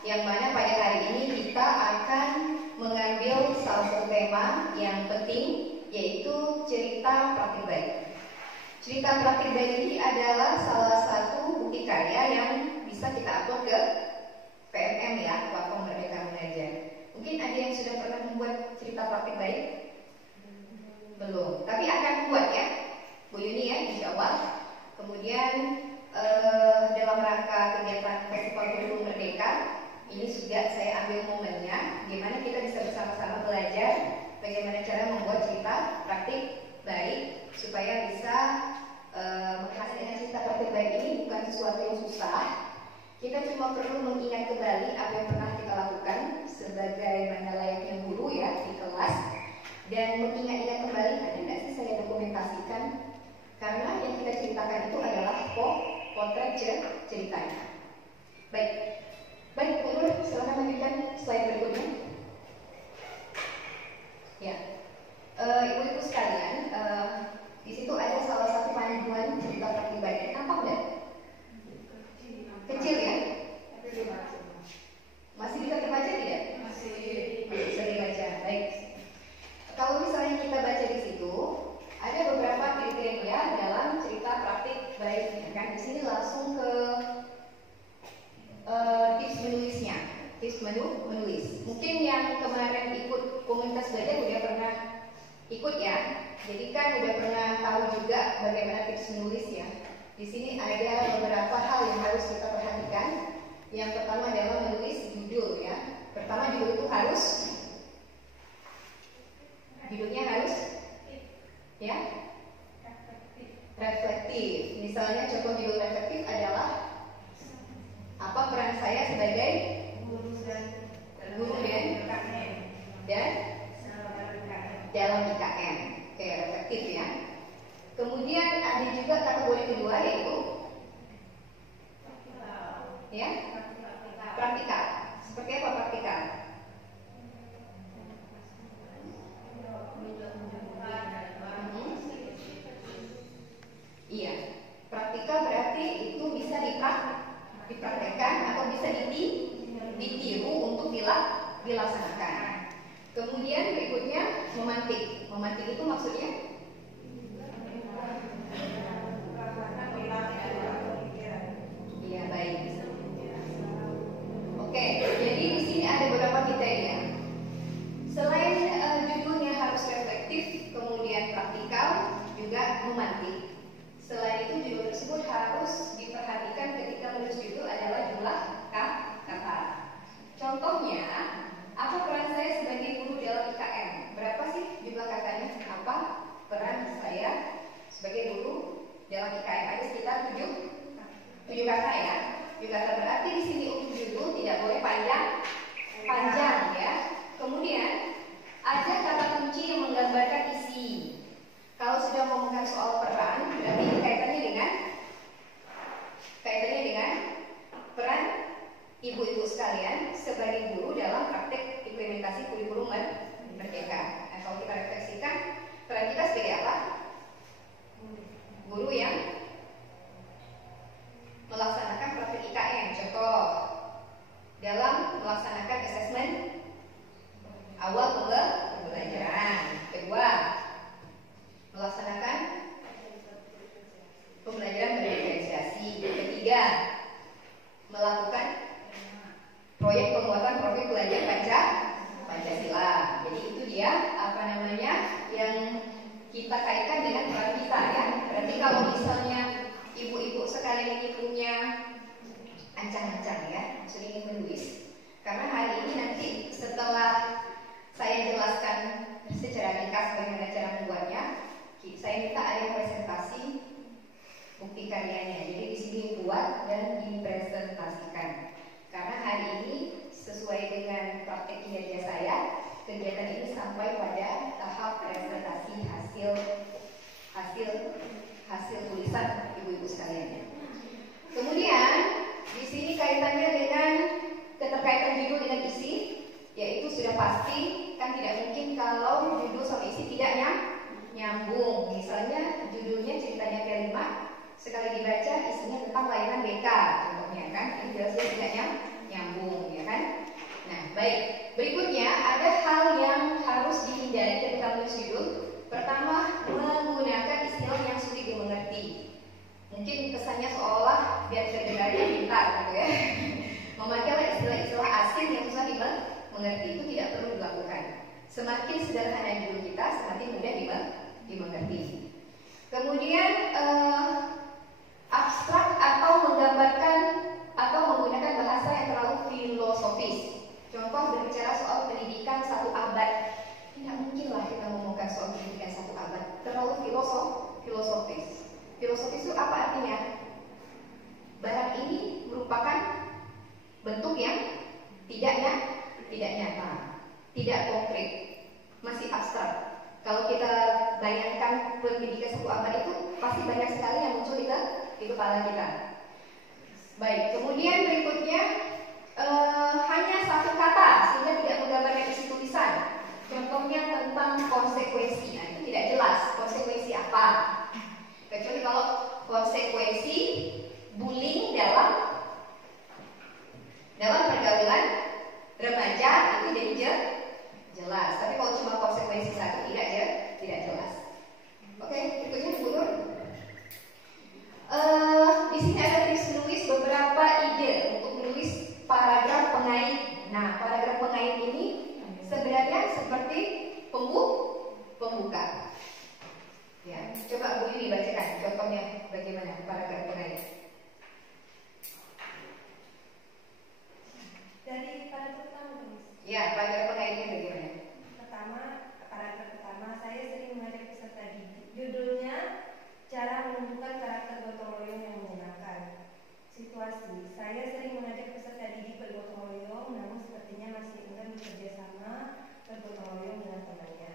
yang mana pada hari ini kita akan mengambil salah satu tema yang penting, yaitu cerita praktik baik. Cerita praktik baik ini adalah salah satu bukti karya yang bisa kita upload ke PMM ya, Platform Merdeka Mengajar. Mungkin ada yang sudah pernah membuat cerita praktik baik? Belum, tapi akan buat ya, Bu Yuni ya, insya Allah. Kemudian dalam rangka kegiatan Festival Kurikulum Merdeka, ini juga saya ambil momennya, gimana kita bisa bersama-sama belajar bagaimana cara membuat cerita praktik baik supaya bisa menghasilkan cerita praktik baik ini bukan sesuatu yang susah. Kita cuma perlu mengingat kembali apa yang pernah kita lakukan sebagai mana layaknya guru ya di kelas, dan mengingat-ingat kembali ada nggak sih saya dokumentasikan, karena yang kita ceritakan itu adalah potret ceritanya. Baik, Bu Nur, silakan lanjutkan slide berikutnya. Ya, ibu-ibu sekalian, di situ ada salah satu panduan cerita praktik baik. Nampak nggak? Kecil ya? Masih bisa terbaca tidak? Masih bisa dibaca. Baik. Kalau misalnya kita baca di situ, ada beberapa kriteria dalam cerita praktik baik. Kan di sini langsung ke tips menulisnya. Tips menulis. Mungkin yang kemarin ikut komunitas belajar udah pernah ikut ya. Jadi kan udah pernah tahu juga bagaimana tips menulis ya. Di sini ada beberapa hal yang harus kita perhatikan. Yang pertama adalah menulis judul ya. Pertama, judul itu harus, judulnya harus ya reflektif. Misalnya contoh judul reflektif adalah apa peran saya sebagai guru dan dalam IKN. Kayak reflektif ya. Kemudian ada juga kategori kedua yaitu ya praktikal. Seperti apa praktikal? Iya, praktikal berarti itu bisa dipraktekkan atau bisa ditiru untuk dilaksanakan. Kemudian berikutnya memantik. Memantik itu maksudnya iya, baik. Oke, jadi di sini ada beberapa kriteria. Selain judulnya harus reflektif, kemudian praktikal, juga memantik. Selain itu judul tersebut harus diperhatikan ketika menulis judul adalah jumlah kata. Contohnya, apa peran saya sebagai guru dalam IKN? Berapa sih jumlah katanya? Apa peran saya sebagai guru dalam IKN? Ada sekitar 7 kata ya. 7 kata berarti di sini untuk judul tidak boleh panjang ya. Kemudian ada kata kunci yang menggambarkan isi. Kalau sudah ngomongkan soal peran, berarti kaitannya dengan peran ibu-ibu sekalian sebagai guru dalam praktek implementasi kurikulum merdeka. Nah, kalau kita refleksikan, peran kita sebagai apa? Guru yang melaksanakan praktek IKN. Contoh, dalam melaksanakan asesmen awal pembelajaran. Kedua, melaksanakan pembelajaran berdiferensiasi. Ketiga, melakukan proyek pembuatan profil belajar Pancasila. Jadi itu dia yang kita kaitkan dengan peran kita ya. Berarti kalau misalnya ibu-ibu sekalian ini punya ancang-ancang ya, sering menulis. Karena hari ini nanti setelah saya jelaskan secara ringkas bagaimana cara membuatnya, saya minta ada presentasi bukti karyanya. Jadi di sini buat dan dipresentasikan. Karena hari ini sesuai dengan praktek kinerja saya, kegiatan ini sampai pada tahap presentasi hasil tulisan ibu-ibu sekalian. Kemudian di sini kaitannya dengan Semakin sederhana dulu kita, semakin mudah dimengerti. Kemudian abstrak atau menggambarkan atau menggunakan bahasa yang terlalu filosofis. Contoh berbicara soal pendidikan 1 abad. Tidak mungkinlah kita ngomongkan soal pendidikan 1 abad. Terlalu filosofis. Filosofis itu apa artinya? Barang ini merupakan bentuk yang tidak nyata, tidak konkret, masih abstrak. Kalau kita bayangkan pendidikan 1 abad itu pasti banyak sekali yang muncul di kepala kita. Baik, kemudian berikutnya hanya 1 kata sehingga tidak menggambarkan isi tulisan. Contohnya tentang konsekuensi. Nah, itu tidak jelas konsekuensi apa. Kecuali kalau konsekuensi bullying dalam pergaulan remaja itu jadi jelas. Tapi kalau cuma konsekuensi satu tidak jelas. Oke, berikutnya Bu Nur. Di sini ada tips menulis beberapa ide untuk menulis paragraf pengait. Nah, paragraf pengait ini sebenarnya seperti pembuka. Ya, coba Bu Yuni bacakan contohnya bagaimana paragraf pengait. Dari paragraf pertama, Ya, paragraf pengaitnya bagaimana? Paragraf pertama, saya sering mengajak peserta didik. Judulnya, cara menentukan karakter gotong royong yang menyenangkan. Situasi, saya sering mengajak peserta didik bergotong royong, namun sepertinya masih enggan bekerja sama bergotong royong dengan temannya.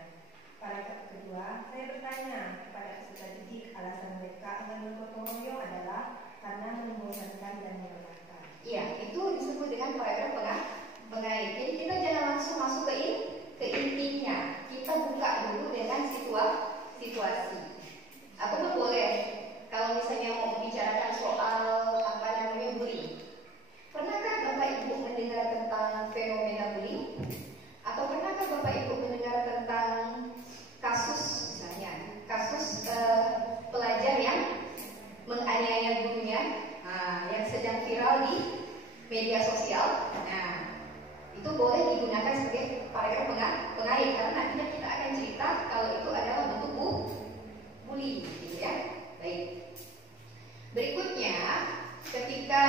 Paragraf kedua, saya bertanya kepada peserta didik, alasan mereka enggan bergotong royong adalah karena membosankan dan melelahkan. Iya, itu disebut dengan paragraf pengait. Jadi kita jangan langsung masuk ke intinya. Kita buka dulu dengan situasi. Ataupun boleh kalau misalnya mau membicarakan soal bullying. Pernahkah Bapak Ibu mendengar tentang fenomena bullying? Atau pernahkah Bapak Ibu mendengar tentang kasus misalnya pelajar yang menganiaya gurunya, yang sedang viral di media sosial? Nah, itu boleh digunakan sebagai paragraf pengait karena nantinya kita akan cerita kalau itu adalah bentuk bullying, gitu ya. Baik. Berikutnya, ketika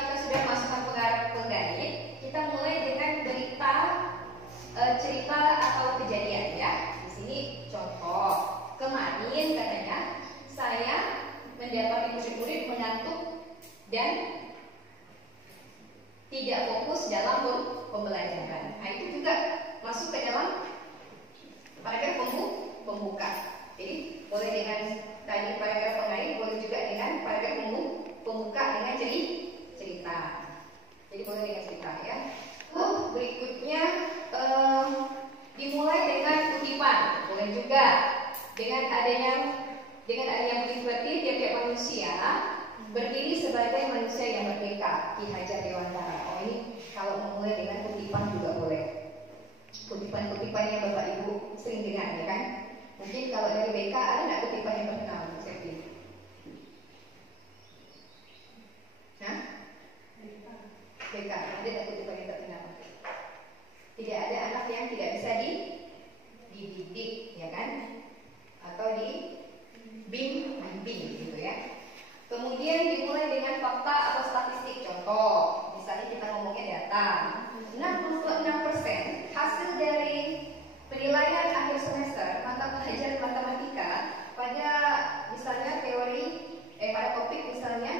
kita sudah masukkan paragraf pengait, kita mulai dengan berita, cerita atau kejadian ya. Di sini contoh, kemarin katanya saya mendapati murid-murid mengantuk dan tidak fokus dalam pembelajaran. Nah, itu juga masuk ke dalam paragraf pembuka. Jadi boleh dengan tadi paragraf pengait, boleh juga dengan paragraf pembuka dengan cerita. Jadi boleh dengan cerita ya. Berikutnya dimulai dengan kutipan. Boleh juga dengan adanya bullying berarti tiap-tiap manusia berdiri sebagai manusia yang merdeka. Ki Hajar Dewantara. Oh, ini kalau memulai dengan kutipan juga boleh. Kutipan-kutipan yang Bapak Ibu sering dengar ya kan? Mungkin kalau dari BK ada nggak kutipan yang terkenal? Seperti BK ada nggak kutipan yang terkenal? Tidak ada anak yang tidak bisa dididik, ya kan? Atau dibimbing gitu ya. Kemudian dimulai dengan fakta atau statistik. Contoh, misalnya kita ngomongin data, 66% hasil dari penilaian akhir semester mata pelajaran matematika pada misalnya pada topik misalnya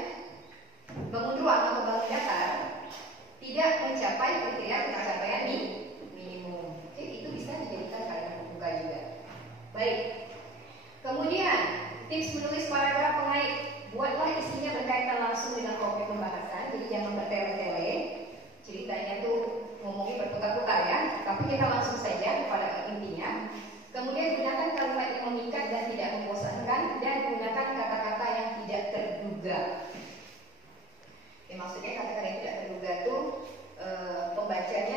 bangun ruang atau bangun datar tidak mencapai kriteria pencapaian minimum. Jadi itu bisa dijadikan paragraf pembuka juga. Baik. Kemudian tips menulis paragraf pengait. Buatlah isinya berkaitan langsung dengan topik pembahasan. Jadi jangan bertele-tele. Ceritanya tuh ngomongnya berputar-putar ya. Tapi kita langsung saja kepada intinya. Kemudian gunakan kalimat yang mengikat dan tidak membosankan, dan gunakan kata-kata yang tidak terduga. Ya, maksudnya kata-kata yang tidak terduga tuh pembacanya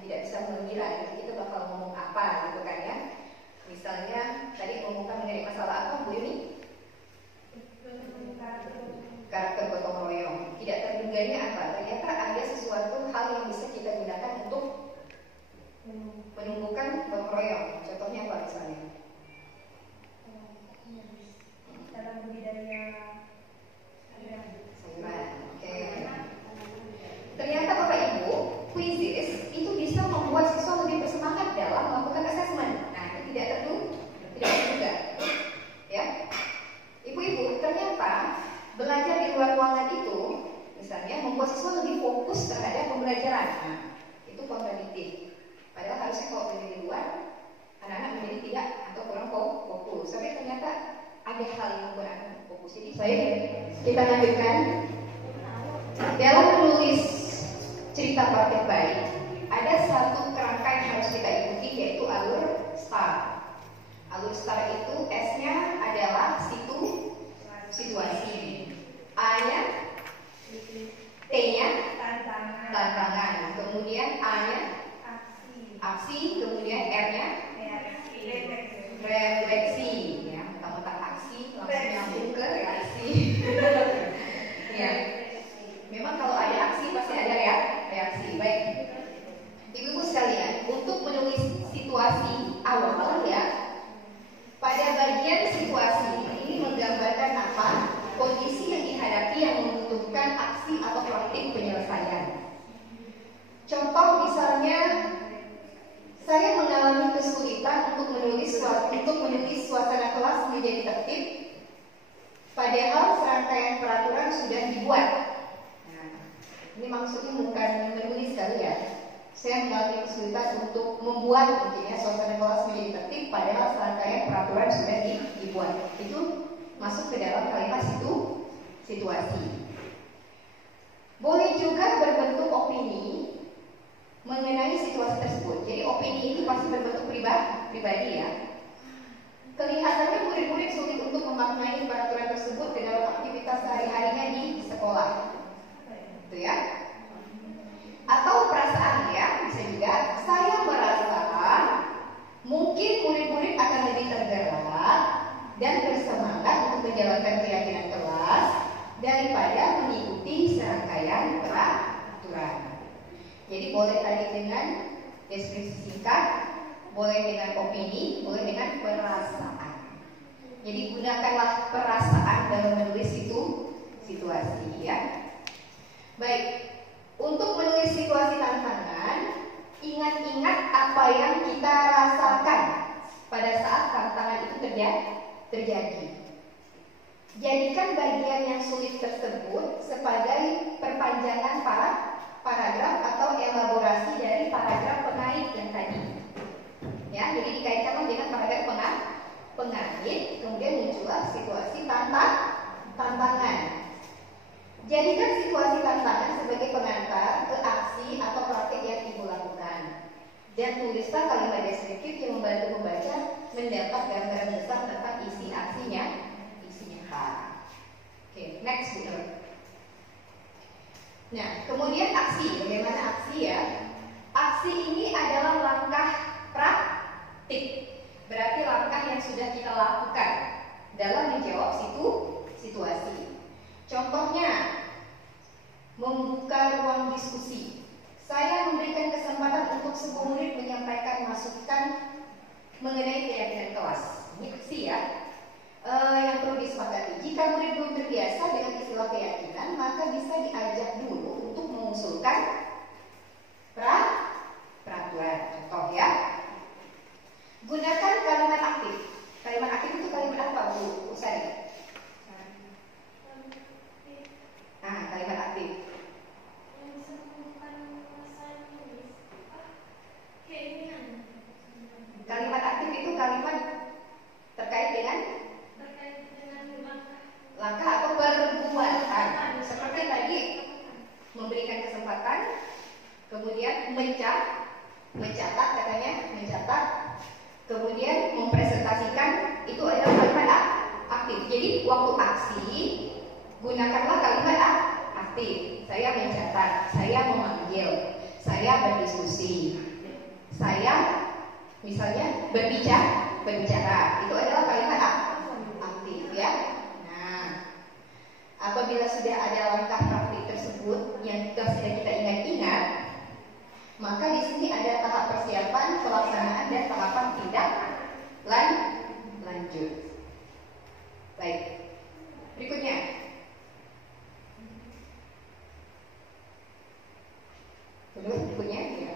tidak bisa mengira. Jadi kita bakal ngomong apa gitu kan ya. Misalnya tadi ngomongkan mengenai masalah apa Bu Yuni? Karakter gotong royong. Tidak terduganya apa? Tadi Menumbuhkan gotong royong. Contohnya apa misalnya? Dalam budidaya sayuran. Oke. Ternyata Bapak Ibu, quizzes itu bisa membuat siswa lebih bersemangat dalam melakukan assessment. Nah, itu tidak terduga. Ya. Ibu-ibu, ternyata belajar di luar ruangan itu misalnya membuat siswa lebih fokus terhadap pembelajaran. Nah, itu kontradiktif. Padahal harusnya kalau belajar di luar, anak-anak menjadi tidak atau kurang fokus. Tapi ternyata ada hal yang membuat anak fokus. Jadi kita lanjutkan. Dalam menulis cerita praktek baik, ada satu kerangka yang harus kita ikuti, yaitu alur STAR. Alur STAR itu S-nya adalah situasi, A-nya, T-nya tantangan, kemudian A-nya aksi, kemudian R-nya refleksi. Ya, mentang-mentang aksi langsung nyambung ke reaksi. Ya, memang kalau ada aksi pasti ada reaksi. Baik, ibu-ibu sekalian, untuk menulis situasi awal ya, pada bagian situasi ini menggambarkan apa? Kondisi yang dihadapi yang membutuhkan aksi atau praktik penyelesaian. Contoh misalnya, saya mengalami kesulitan untuk menulis suasana kelas menjadi tertib, padahal serangkaian peraturan sudah dibuat. Nah, ini maksudnya bukan menulis kali ya. Saya mengalami kesulitan untuk membuat suasana kelas menjadi tertib, padahal serangkaian peraturan sudah dibuat. Itu masuk ke dalam kalimat situasi. Boleh juga berbentuk opini mengenai situasi tersebut. Jadi opini ini pasti berbentuk pribadi ya. Kelihatannya murid-murid sulit untuk memaknai peraturan tersebut ke dalam aktivitas sehari-harinya di sekolah. Itu ya. Atau perasaan ya, bisa juga saya merasa mungkin murid-murid akan lebih tergerak dan bersemangat untuk menjalankan keyakinan kelas daripada mengikuti serangkaian peraturan. Jadi boleh tadi dengan deskripsi singkat, boleh dengan opini, boleh dengan perasaan. Jadi gunakanlah perasaan dalam menulis situasi ya. Baik, untuk menulis situasi tantangan, ingat-ingat apa yang kita rasakan pada saat tantangan itu terjadi. Jadikan bagian yang sulit tersebut sebagai perpanjangan paragraf atau elaborasi dari paragraf pengait yang tadi. Ya, jadi dikaitkanlah dengan paragraf pengait, kemudian muncullah situasi tantangan. Jadikan situasi tantangan sebagai pengantar ke aksi atau praktik yang ibu lakukan. Dan tulislah kalimat deskriptif yang membantu pembaca mendapat gambaran besar tentang isi aksinya. Oke, next Bu Nur. Nah, kemudian aksi. Bagaimana aksi ya? Aksi ini adalah langkah praktik. Berarti langkah yang sudah kita lakukan dalam menjawab situasi. Contohnya, membuka ruang diskusi. Saya memberikan kesempatan untuk semua murid menyampaikan masukan mengenai keyakinan kelas. Ini aksi ya. Yang perlu disepakati, jika murid belum terbiasa dengan istilah keyakinan, maka bisa diajak dulu untuk mengusulkan peraturan. Contoh ya, gunakan kalimat aktif. Kalimat aktif itu kalimat apa Bu Sari? Kalimat aktif. Kalimat aktif itu kalimat terkait dengan langkah atau perbuatan. Seperti tadi, memberikan kesempatan, kemudian mencatat katanya, kemudian mempresentasikan, itu adalah kalimat aktif. Jadi waktu aksi, gunakanlah kalimat aktif. Saya mencatat, saya memanggil, saya berdiskusi, saya misalnya berbicara. Itu adalah kalimat aktif ya. Apabila sudah ada langkah praktik tersebut yang sudah kita ingat-ingat, maka di sini ada tahap persiapan persiapan, pelaksanaan, dan tahapan tindak lanjut. Baik, berikutnya. Berikutnya ya.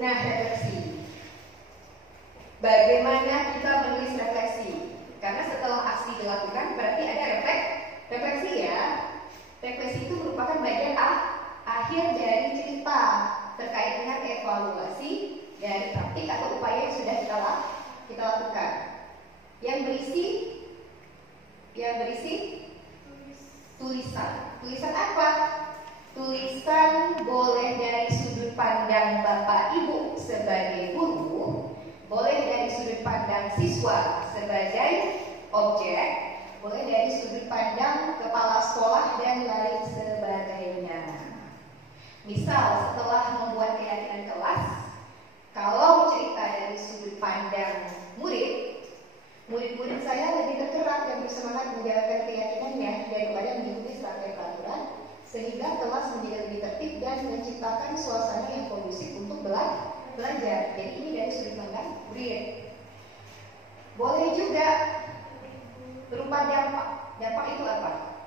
Nah, refleksi. Bagaimana kita menulis refleksi? Karena setelah aksi dilakukan berarti ada refleksi ya. Refleksi itu merupakan bagian akhir dari cerita terkait dengan evaluasi dari praktik atau upaya yang sudah kita lakukan. Yang berisi tulisan. Tulisan apa? Tulisan boleh dari sudut pandang Bapak Ibu sebagai guru, boleh dari sudut pandang siswa sebagai objek, boleh dari sudut pandang kepala sekolah dan lain sebagainya. Misal setelah membuat keyakinan kelas, kalau cerita dari sudut pandang murid-murid saya lebih tergerak dan bersemangat menjalankan keyakinannya daripada mengikuti serangkaian peraturan, sehingga kelas menjadi lebih tertib dan menciptakan suasana yang kondusif untuk belajar. Jadi ini dari sudut pandang murid. Boleh juga berupa dampak. Dampak itu apa?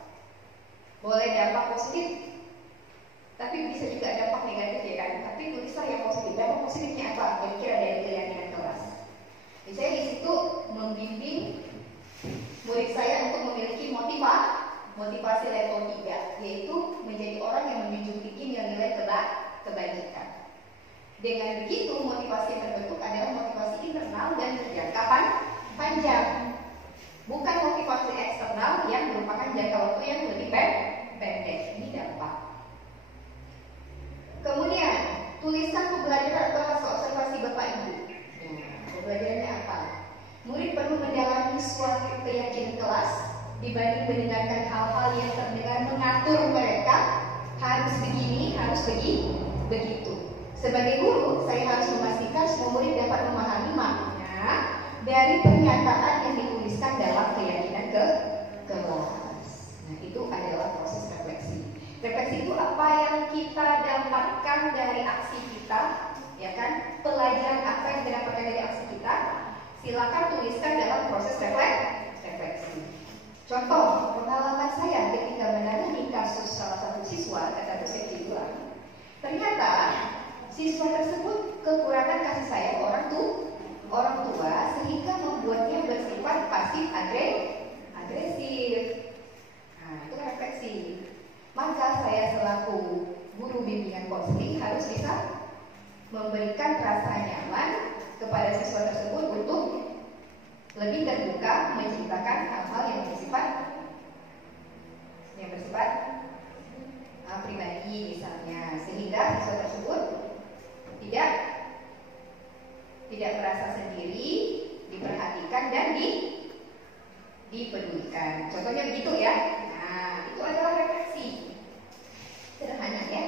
Boleh dampak positif, tapi bisa juga dampak negatif ya kan. Tapi tulislah yang positif. Dampak positifnya apa? Kira-kira dari keyakinan kelas. Saya di situ membimbing murid saya untuk memiliki motivasi level 3, yaitu menjadi orang yang menjunjung tinggi nilai kebajikan. Dengan begitu, motivasi yang terbentuk adalah motivasi internal dan berjangka panjang, bukan motivasi eksternal yang merupakan jangka waktu yang lebih pendek. Ini dampak. Kemudian, tulisan pembelajaran atau hasil observasi Bapak Ibu. Pembelajarannya apa? Murid perlu mendalami suatu keyakinan kelas dibanding mendengarkan hal-hal yang terdengar mengatur mereka harus begini, harus begitu. Sebagai guru, saya harus memastikan semua murid dapat memahami makna dari pernyataan yang dituliskan dalam keyakinan kelas. Nah, itu adalah proses refleksi. Refleksi itu apa yang kita dapatkan dari aksi kita, ya kan? Pelajaran apa yang kita dapatkan dari aksi kita? Silakan tuliskan dalam proses refleksi. Contoh, pengalaman saya ketika menangani kasus salah satu siswa, kata dosen bilang, ternyata siswa tersebut kekurangan kasih sayang orang tua sehingga membuatnya bersifat pasif agresif. Nah, itu refleksi. Maka saya selaku guru bimbingan konseling harus bisa memberikan rasa nyaman kepada siswa tersebut untuk lebih terbuka menceritakan hal-hal yang bersifat pribadi misalnya, sehingga siswa tersebut tidak merasa sendiri, diperhatikan dan dipedulikan. Contohnya begitu ya. Nah, itu adalah refleksi. Sederhana ya.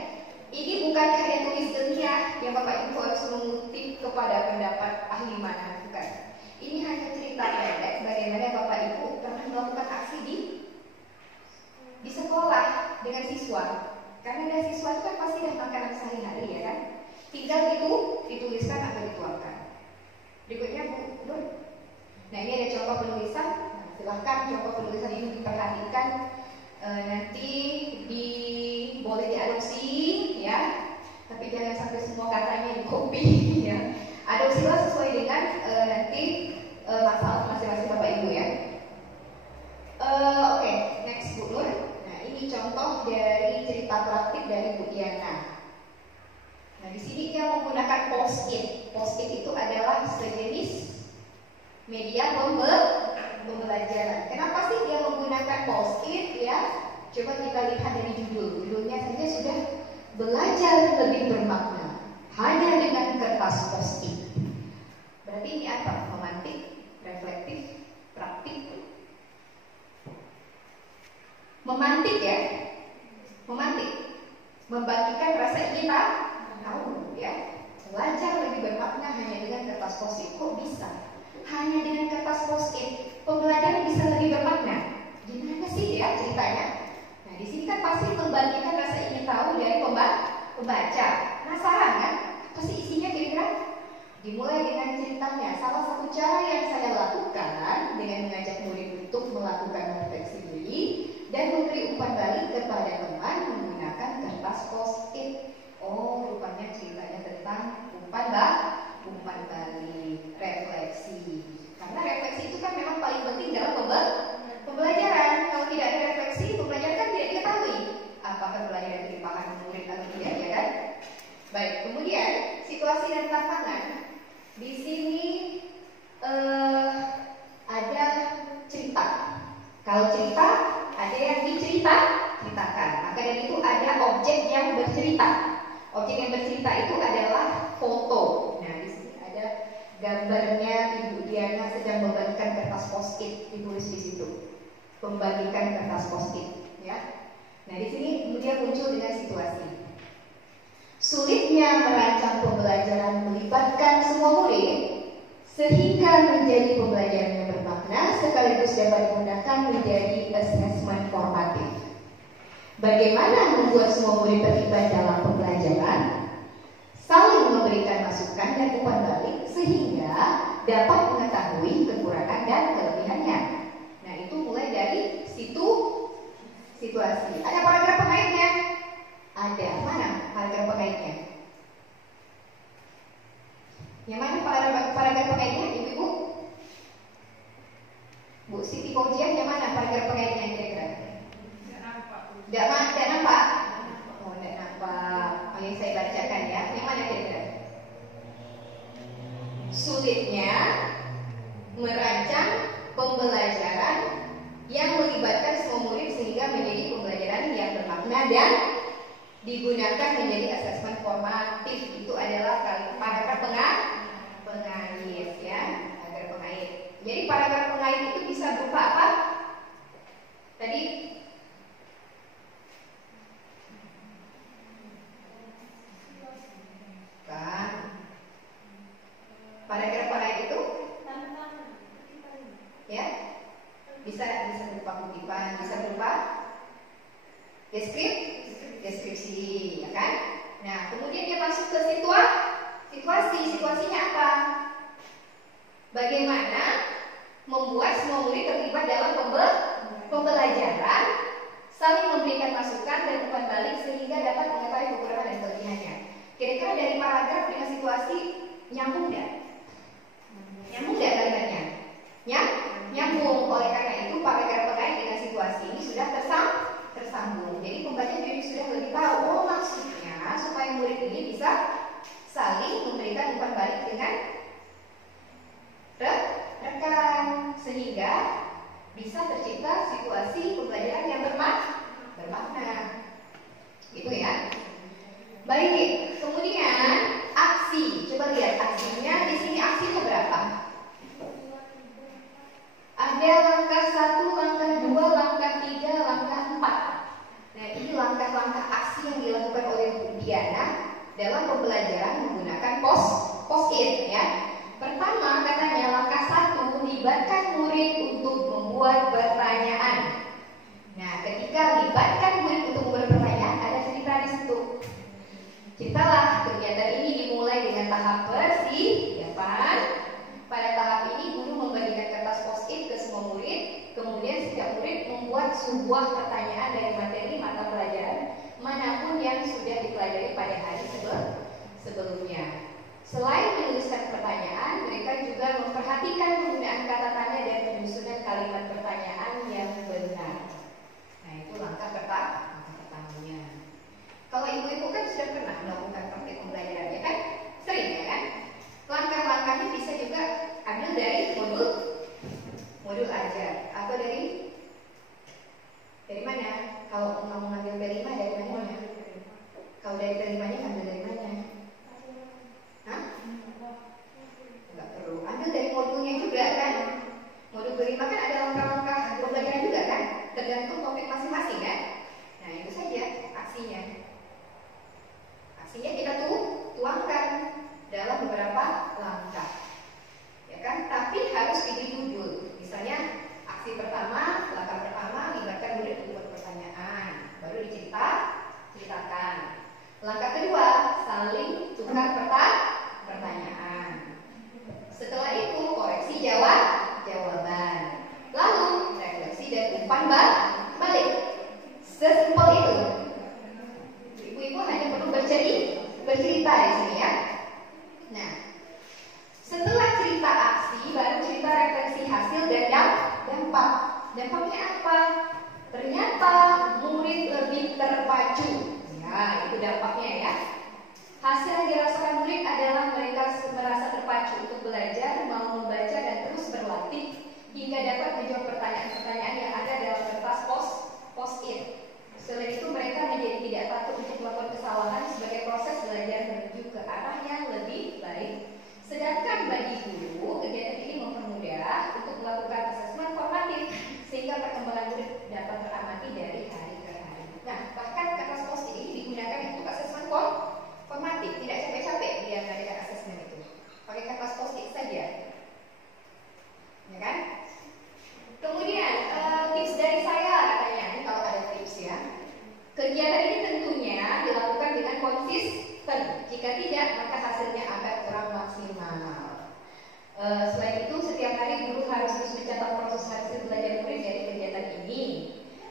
Ini bukan karya tulis ilmiah yang Bapak Ibu harus mengutip kepada pendapat ahli mana, bukan. Ini hanya cerita pendek bagaimana Bapak Ibu pernah melakukan aksi di sekolah dengan siswa. Karena ada siswa itu kan pasti ada makanan sehari-hari ya kan. Tinggal itu dituliskan atau dituangkan. Berikutnya Bu Nur. Nah, ini ada contoh penulisan. Nah, silahkan contoh penulisan ini diperhatikan. Nanti boleh diadopsi ya, tapi jangan sampai semua katanya di copy ya. Adopsilah sesuai dengan nanti masalah masing-masing Bapak Ibu ya. Oke, next Bu Nur. Nah, ini contoh dari cerita praktik dari Bu Diana. Nah, di sini dia menggunakan post-it. Post-it itu adalah sejenis media pembelajaran. Kenapa sih dia menggunakan post-it ya? Coba kita lihat dari judul. Judulnya saja sudah belajar lebih bermakna hanya dengan kertas post-it. Baik, kemudian situasi dan tantangan. Di sini ada cerita. Kalau cerita, ada yang diceritakan. Maka dari itu ada objek yang bercerita. Objek yang bercerita itu adalah foto. Nah, di sini ada gambarnya Ibu Diana sedang membagikan kertas post-it, ditulis di situ. Membagikan kertas post-it, ya. Nah, di sini kemudian muncul dengan situasi. Sulitnya merancang pembelajaran melibatkan semua murid sehingga menjadi pembelajaran yang bermakna sekaligus dapat digunakan menjadi asesmen formatif. Bagaimana membuat semua murid terlibat dalam pembelajaran, saling memberikan masukan dan umpan balik sehingga dapat mengetahui kekurangan dan kelebihannya. Nah, itu mulai dari situasi. Ada paragraf pengaitnya? Ada. Mana paragraf pengaitnya? Yang mana paragraf pengaitnya, Ibu-ibu? Bu Siti Fauziah, yang mana paragraf pengaitnya kira-kira? Tidak nampak? Oh, tidak nampak. Oh, yang saya bacakan ya. Yang mana kira-kira? Sulitnya merancang pembelajaran yang melibatkan semua murid sehingga menjadi pembelajaran yang bermakna dan digunakan menjadi asesmen formatif. Itu adalah paragraf pengait, ya. Paragraf pengait. Jadi paragraf pengait itu bisa berupa apa? Tadi kan paragraf pengait itu ya bisa berupa kutipan, bisa berupa deskripsi, ya kan? Nah, kemudian dia masuk ke situasinya apa? Bagaimana membuat semua murid terlibat dalam pembelajaran, saling memberikan masukan dan umpan balik sehingga dapat mengetahui kekurangan dan kelebihannya. Kira-kira dari paragraf dengan situasi nyambung nggak? Nyambung nggak kalimatnya? Nyambung. Oleh karena itu paragraf terkait dengan situasi ini sudah tersambung. Jadi pembaca jadi sudah lebih tahu, oh maksudnya supaya murid ini bisa saling memberikan umpan balik dengan rekan sehingga bisa tercipta situasi pembelajaran yang bermakna. Gitu ya. Baik, kemudian aksi. Coba lihat aksinya. Di sini aksinya berapa? Ada langkah 1, langkah 2, langkah 3, langkah 4. Nah, ini langkah-langkah aksi yang dilakukan oleh Bu Diana dalam pembelajaran menggunakan post-it, ya. Pertama, katanya langkah 1, libatkan murid untuk membuat pertanyaan. Nah, ketika libatkan murid untuk membuat pertanyaan, ada cerita di situ. Ceritalah, kegiatan ini dimulai dengan tahap persiapan. Pada tahap ini, guru membagikan kertas post-it ke semua murid. Kemudian setiap murid membuat sebuah pertanyaan dari materi mata pelajaran manapun yang sudah dipelajari pada hari sebelumnya. Selain menuliskan pertanyaan, mereka juga memperhatikan penggunaan kata tanda dan penyusunan kalimat pertanyaan yang benar. Nah, itu langkah pertamanya. Kalau ibu-ibu kan sudah pernah melakukan praktik pembelajaran, ya kan? Sering, ya kan? Langkah-langkahnya bisa juga ambil dari modul ajar atau dari mana? Kalau kamu ngambil P5 dari mana? Kalau dari P5-nya ambil dari mana? Hah? Enggak perlu. Ambil dari modulnya juga kan? Modul P5 kan ada langkah-langkah pembelajaran juga kan? Tergantung topik masing-masing kan? Nah, itu saja aksinya. Aksinya kita tuangkan dalam beberapa langkah, ya kan? Tapi harus diberi judul. Misalnya aksi pertama, langkah pertama, libatkan murid untuk berpertanyaan, baru diceritakan. Langkah kedua, saling tukar pertanyaan. Setelah itu koreksi jawaban, lalu refleksi dan umpan balik. Sesimpel itu. Ibu-ibu hanya perlu bercerita di sini, ya. Nah, setelah cerita aksi, baru cerita refleksi hasil dan dampak. Dampaknya apa? Ternyata murid lebih terpacu. Ya, itu dampaknya, ya. Hasil yang dirasakan murid adalah mereka merasa terpacu untuk belajar, mau membaca dan terus berlatih hingga dapat menjawab pertanyaan-pertanyaan yang ada dalam kertas post-it. Selain itu mereka menjadi tidak takut untuk melakukan kesalahan sebagai proses belajar menuju ke arah yang lebih baik. Sedangkan bagi guru, kegiatan ini mempermudah untuk melakukan asesmen formatif sehingga perkembangan murid dapat teramati dari hari ke hari. Nah, bahkan kertas post-it ini digunakan untuk asesmen formatif, tidak capek-capek dia mengadakan asesmen itu. Pakai kertas post-it saja, ya kan? Kemudian tips dari saya katanya, ini kalau ada tips ya. Kegiatan ini tentunya dilakukan dengan konsisten. Jika tidak, maka hasilnya akan kurang maksimal. Selain itu, setiap hari guru harus terus mencatat proses hasil belajar murid dari kegiatan ini.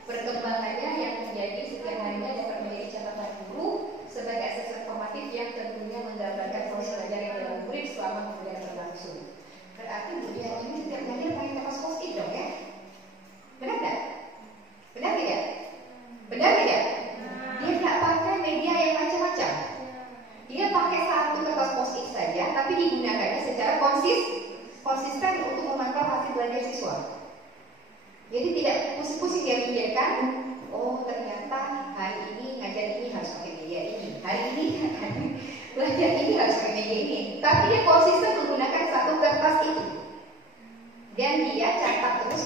Perkembangannya yang menjadi setiap harinya dapat menjadi catatan guru sebagai asesmen formatif yang tentunya menggambarkan proses belajar yang dilakukan murid selama kemudian berlangsung. Berarti Bu Dia ini setiap hari pakai kertas post-it dong ya? Benar nggak? Benar tidak? Benar tidak? Dia nggak pakai media yang macam-macam. Dia pakai satu kertas post-it saja, tapi digunakannya secara konsisten untuk memantau hasil belajar siswa. Jadi tidak pusing-pusing dia pikirkan, oh ternyata hari ini ngajar ini harus pakai media ini, hari ini belajar ini harus pakai media ini. Tapi dia konsisten menggunakan satu kertas itu, dan dia catat terus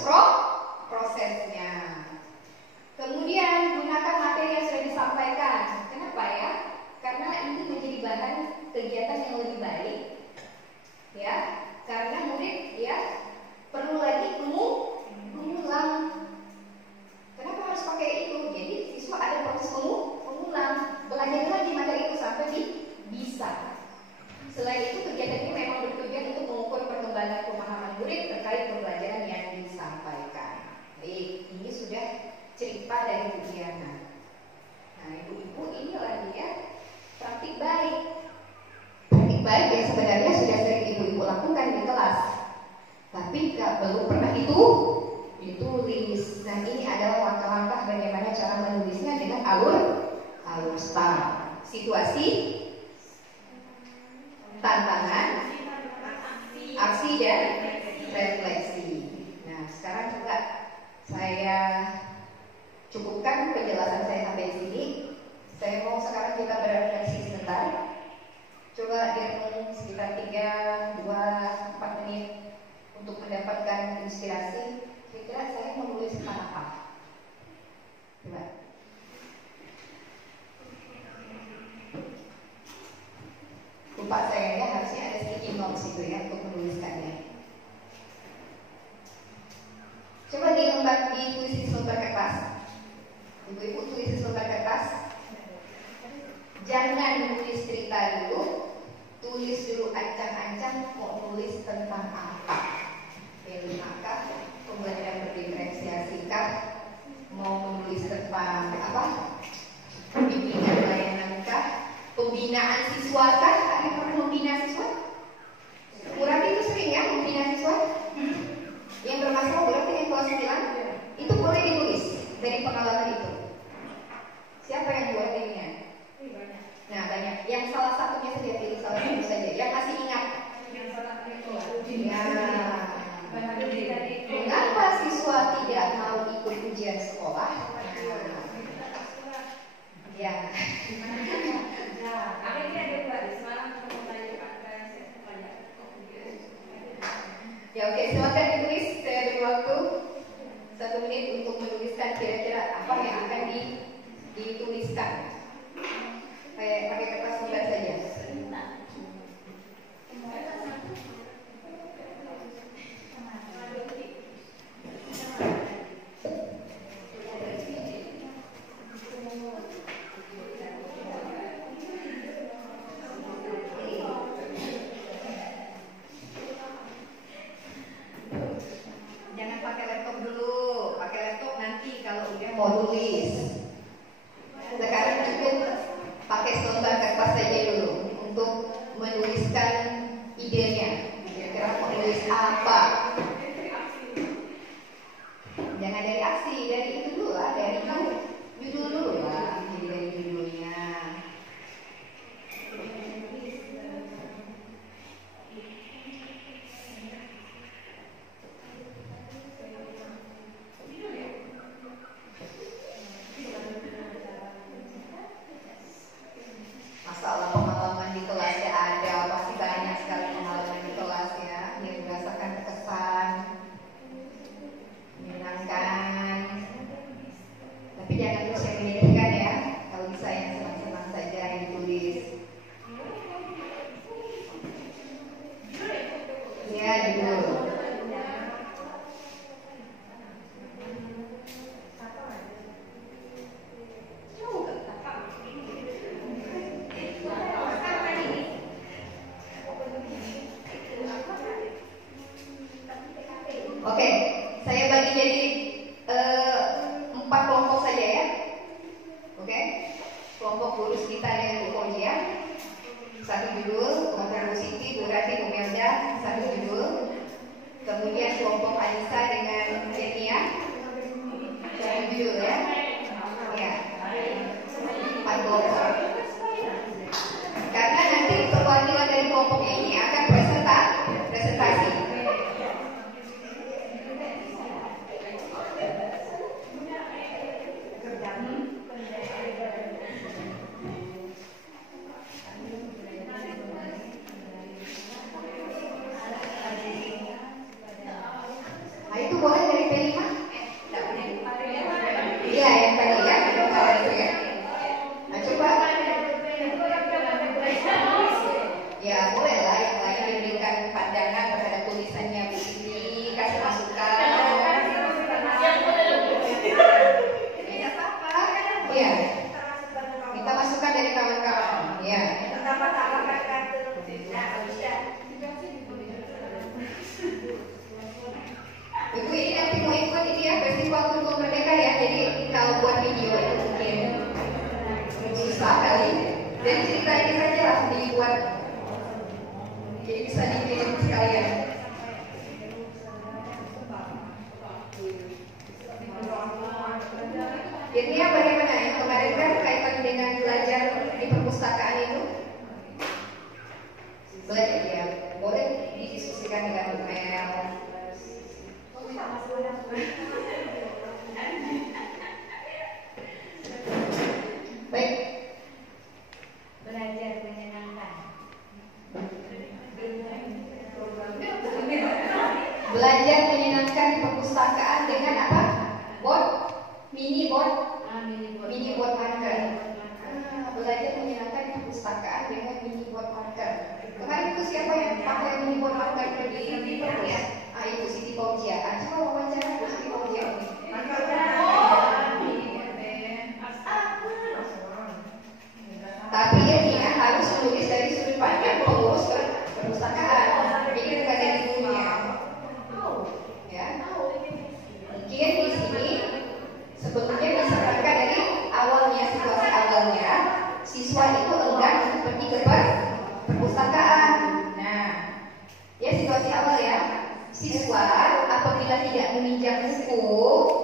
prosesnya. Kemudian gunakan materi yang sudah disampaikan. Kenapa ya? Karena ini menjadi bahan kegiatan yang lebih baik, ya. Karena murid ya perlu lagi mengulang. Kenapa harus pakai itu? Jadi siswa ada proses mengulang, belajar lagi materi itu sampai bisa. Selain itu, kegiatan ini memang bertujuan untuk mengukur perkembangan pemahaman murid terkait pembelajaran yang disampaikan. Baik, ini sudah cerita dari Bu Diana. Nah, ibu-ibu inilah dia praktik baik. Praktik baik yang sebenarnya sudah sering ibu-ibu lakukan di kelas, tapi belum pernah ditulis. Nah, ini adalah langkah-langkah bagaimana cara menulisnya dengan alur STAR. Situasi, tantangan, aksi dan refleksi. Nah, sekarang coba saya cukupkan penjelasan saya sampai sini. Saya mau sekarang kita berefleksi sebentar. Coba direnung sekitar 3, 2, 4 menit untuk mendapatkan inspirasi. Kira-kira saya menulis tentang apa? Coba. Lupa saya ya, harusnya ada sticky notes itu ya untuk menuliskannya. Coba ditulis di selembar kertas. Ibu-ibu tulis di selembar kertas. Jangan nulis cerita dulu, tulis dulu ancang-ancang mau nulis tentang apa. Fenomena, pembelajaran berdiferensiasi kah, mau menulis tentang apa? Bimbingan layanan kah, pembinaan siswa kah? Ada pernah membina siswa? Berarti itu sering ya membina siswa? Yang bermasalah berarti yang kelas 9 itu boleh ditulis dari pengalaman itu. Siapa yang buat ininya? Nah, banyak. Yang salah satunya saja, pilih salah satu saja. Yang masih ingat? Yang salah satu. Ya. Mengapa siswa tidak mau ikut ujian sekolah? Ya. Ya, oke, silakan ditulis. Saya beri waktu 1 menit untuk menuliskan kira-kira apa yang akan dituliskan. Pakai kertas lembar saja. judul, kelompok Bu Siti, Bu Rati, Bu Melda 1 judul. Kemudian kelompok Anissa dengan Kenia 1 judul ya. Ya. 4 kelompok. Karena nanti perwakilan dari kelompoknya ini akan presentasi. Nah itu boleh dari P5? Iya yang tadi ya, kalau itu ya. Nah coba. Ya boleh lah yang lain diberikan pandangan terhadap tulisannya Bu Siti, kasih masukan. Tidak apa-apa. Iya. Minta masukan dari kawan-kawan. Iya. Ibu ini nanti mau ikut ini ya Festival Kultur Merdeka ya. Jadi kalau buat video itu mungkin susah kali. Dan cerita ini saja langsung dibuat. Jadi bisa dikirim sekalian. Ini ya bagaimana yang kemarin kan kaitan dengan belajar di perpustakaan itu? Belajar ya, boleh didiskusikan dengan Bu Mel. Baik. Belajar menyenangkan. Belajar menyenangkan di perpustakaan dengan apa? Mini board marker. Belajar menyenangkan di perpustakaan dengan mini board marker. Kemarin itu siapa yang pakai mini board marker di ya? Ibu Siti Fauzia. Coba wawancara Bu Siti Fauzia. Tapi ya harus menulis dari sudut pandang pengurus perpustakaan. Jadi bukan dari gurunya. Ya. Mungkin di sini sebetulnya disarankan dari awalnya, situasi awalnya siswa itu enggan untuk pergi ke perpustakaan. Nah, ya situasi awal ya, siswa apabila tidak meminjam buku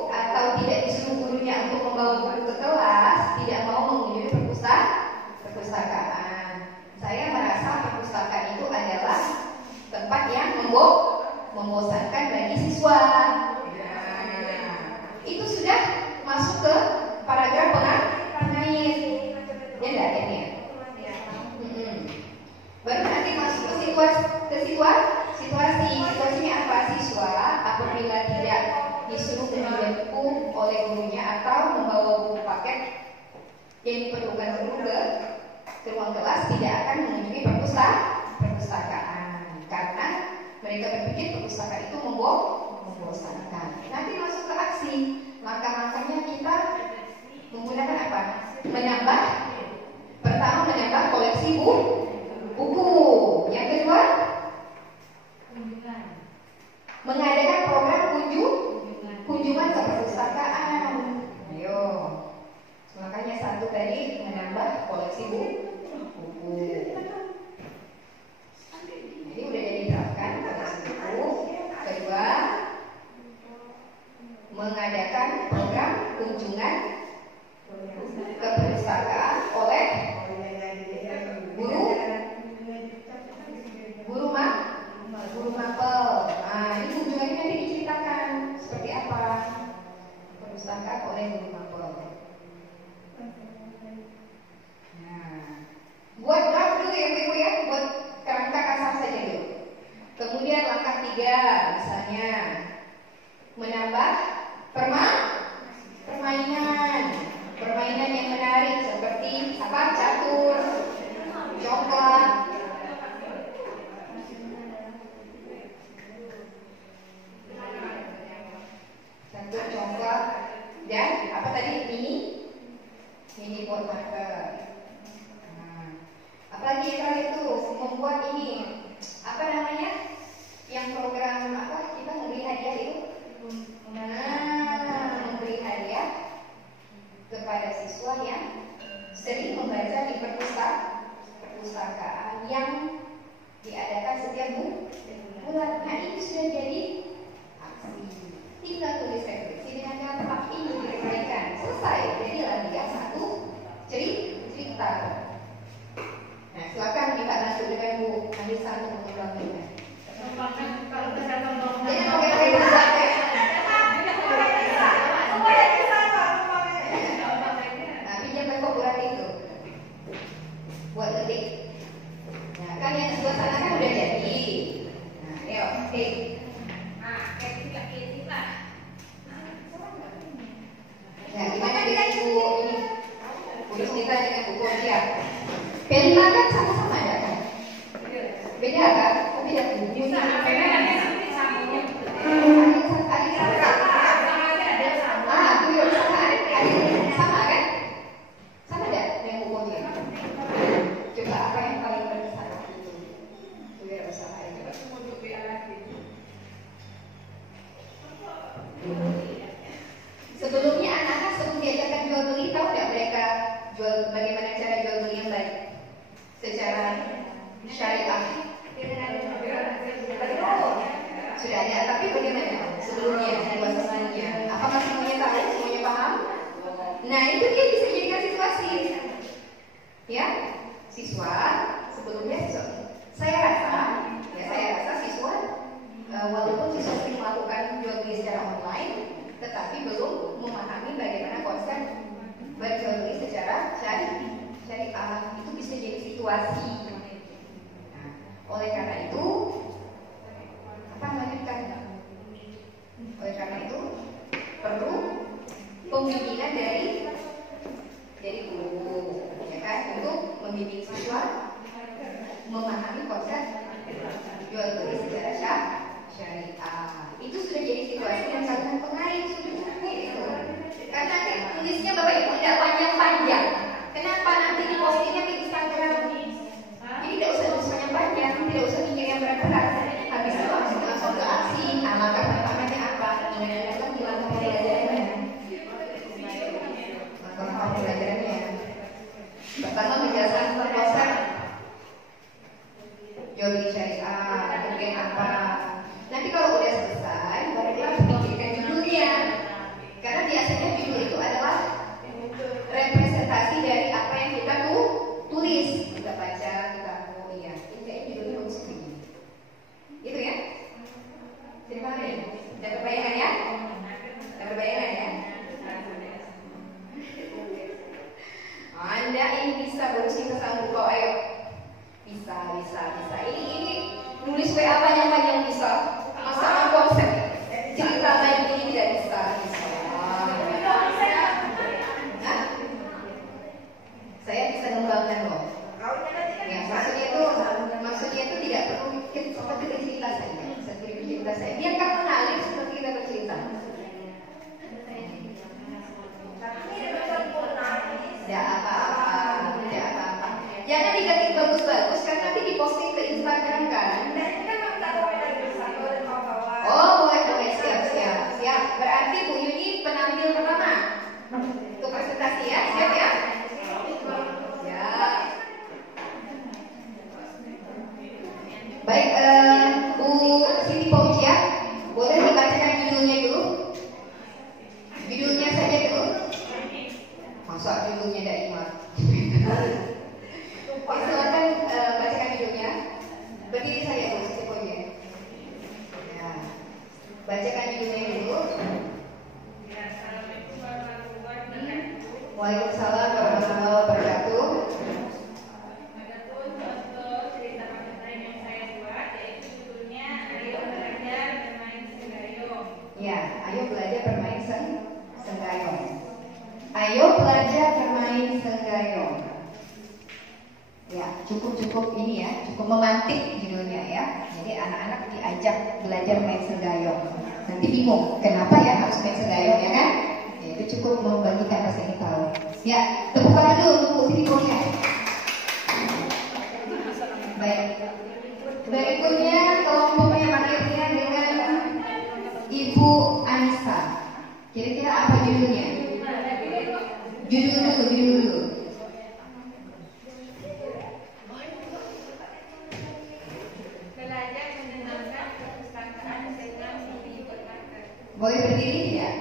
atau tidak disuruh gurunya untuk membawa buku ke kelas, tidak mau mengunjungi perpustakaan. Saya merasa perpustakaan itu adalah tempat yang membosankan bagi siswa. Itu sudah masuk ke paragraf pengais. Ya enggak ini ya? Baru nanti masuk ke situasinya apa? Siswa apabila tidak disuruh meminjam buku oleh gurunya atau membawa buku paket yang diperlukan guru ke ruang kelas, tidak akan mengunjungi perpustakaan karena mereka berpikir perpustakaan itu membosankan. Nanti masuk ke aksi. Langkah-langkahnya kita menggunakan apa? Pertama menambah koleksi buku. Yang kedua, mengadakan program kunjungan ke perpustakaan. Ayo. Makanya satu tadi menambah koleksi buku. Jadi udah jadi diterapkan koleksi buku. Kedua, mengadakan program kunjungan ke perpustakaan oleh guru mapel. Nah, ini kunjungannya nanti diceritakan seperti apa perpustakaan oleh guru mapel. Nah, buat draft dulu ya ibu ya, buat kerangka kasar saja dulu. Kemudian langkah 3 misalnya menambah permainan yang menarik seperti apa? Catur, coklat. Catur, coklat dan apa tadi? Mini board marker. Apalagi kalau itu membuat ini apa namanya yang program apa kita memberi hadiah itu yang diadakan setiap bulan. Nah, ini sudah jadi aksi. Tinggal tulis referensi dengan gampang, ini diselesaikan. Selesai. Jadilah dia satu cerita. Nah, silakan kita masuk dengan Bu Anissa untuk mengembangkan. Kalau kesehatan Jadi pakai buat ketik. Nah, kan yang sebelah sana kan udah jadi. Nah, ayo ketik. ketik lah. Nah, gimana dengan buku ini? Tulis kita dengan buku siap. P5 kan sama-sama ada kan? Beda kan? Oh, beda buku. Sama kan? Sama ada dengan bukunya. Coba apa yang paling berkesan waktu itu? Wirausaha itu. Sebelumnya anak-anak sebelum diajarkan jual beli, tahu nggak mereka bagaimana cara jual beli yang baik secara syariah? Sudah ada, tapi bagaimana sebelumnya, sebelumnya? Apakah semuanya tahu, semuanya paham? Nah, itu dia bisa jadikan situasi. Ya, siswa sebelumnya saya rasa siswa walaupun siswa sering melakukan jual beli secara online, tetapi belum memahami bagaimana konsep berjual beli secara syariah. Itu bisa jadi situasi. Nah, oleh karena itu melanjutkan. Oleh karena itu perlu pembimbingan dari guru, ya kan, untuk membimbing siswa memahami konsep jual beli secara syariah. Itu sudah jadi situasi yang sangat mempengaruhi sudah cukup itu. Karena tulisnya Bapak Ibu tidak panjang-panjang. Kenapa nanti dipostingnya ke Instagram? Jadi tidak usah tulis panjang-panjang, tidak usah mikir yang berat-berat. Habis itu langsung ke aksi. Nah, maka pertamanya apa? Mengenalkan langkah pembelajarannya. Langkah pembelajarannya. Pertama menjelaskan konsep jual beli syariah, kemudian apa. Nanti kalau udah selesai, baru kita harus pikirkan judulnya. Karena biasanya judul itu adalah representasi dari apa yang kita tulis. Kita baca, kita iya. Ini kayaknya judulnya bagus begini. Gitu ya? Terima kasih. Sudah terbayangkan ya? Sudah terbayangkan ya? Anda ini bisa bagus kita sanggup kok, ayo. Bisa. Ini nulis WA panjang-panjang bisa. Masalah konsep cerita banyak ini tidak bisa. Saya bisa mengembangkan loh. Ya, maksudnya itu tidak perlu seperti cerita saya. Biarkan mengalir seperti kita bercerita. Tidak apa-apa. Jangan diketik bagus-bagus karena nanti diposting ke Instagram kan. Oh, boleh, siap. Berarti Bu Yuni penampil pertama untuk presentasi ya, siap ya? Siap. Baik, Bu Siti Fauzia, boleh dibacakan judulnya dulu? Judulnya saja dulu. Masa judulnya tidak ingat? Silakan bacakan judulnya. Berdiri saja Bu Siti Fauzia. Ya. Bacakan judulnya dulu. Waalaikumsalam warahmatullahi wabarakatuh. Ya, ayo belajar bermain senggayong. Ayo belajar bermain senggayong. Ya, cukup ini ya, cukup memantik judulnya ya. Jadi anak-anak diajak belajar main senggayong. Nanti bingung, kenapa ya harus main senggayong ya kan? Ya, itu cukup membagikan rasa ingin tahu. Ya, tepuk tangan dulu untuk Bu Siti Fauzia. Baik. Berikutnya kelompok yang akhirnya dengan Ibu Anissa. Kira-kira apa judulnya? Judul dulu. berdiri tidak?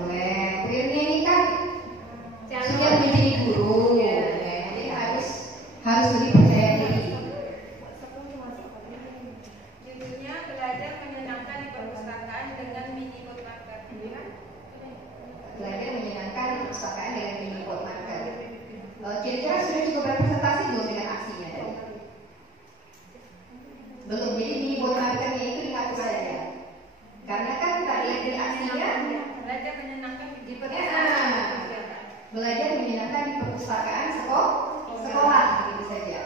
Boleh. Berdirinya ini kan sudah menjadi guru, ya, jadi harus lebih percaya diri. Judulnya belajar menyenangkan di perpustakaan dengan mini bookmarker. Belajar menyenangkan di perpustakaan dengan mini bookmarker. Kira-kira sudah cukup representasi belum dengan aksinya tadi? Belum. Jadi mini bookmarkernya itu dihapus saja. Karena kan kita lihat dari aksinya Belajar menyenangkan di belajar menyenangkan di perpustakaan sekolah gitu saja.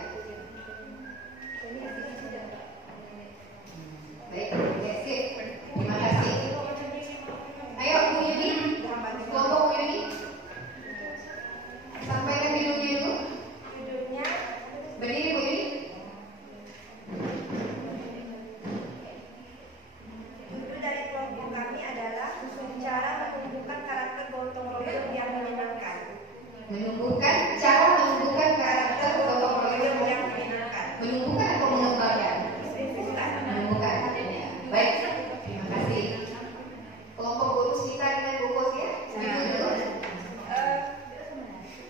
Baik, oke, sip. Terima kasih. Ayo Bu Yuni, kelompok Bu Yuni, sampaikan judulnya dulu. Judulnya Berdiri Bu Yuni. Judul dari kelompok kami adalah cara menumbuhkan karakter gotong royong yang menyenangkan. Cara menumbuhkan karakter gotong royong yang menyenangkan. menumbuhkan atau mengembangkan? Menumbuhkan. Ya. Baik, terima kasih. Kelompok guru sekitar dengan Bu Bos ya. Judul dulu.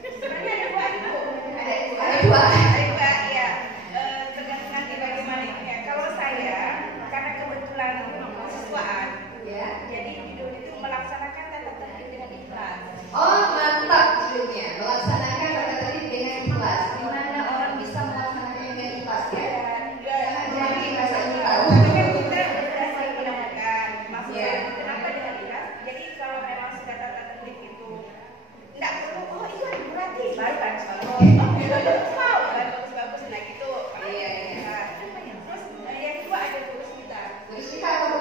Sebenarnya ada dua ibu. Ada dua. Ya. Tergantung nanti bagaimana ya. Kalau saya, karena kebetulan siswaan, Ya. jadi judul itu melaksanakan tata tertib dengan ikhlas. Oh, mantap judulnya. Melaksanakan tata tertib dengan ikhlas. Di mana orang bisa melaksanakannya dengan ikhlas ya? Jangan jadi rasa ingin tahu. Tapi kan kita sudah sering melakukan. Maksudnya Ya. kenapa dengan ikhlas? Jadi kalau memang sudah tata tertib itu enggak perlu, oh itu berarti baru kan kalau mau kan bagus-bagus nah gitu. Iya. Terus yang kedua ada tulis kita. Terus kita apa Bu?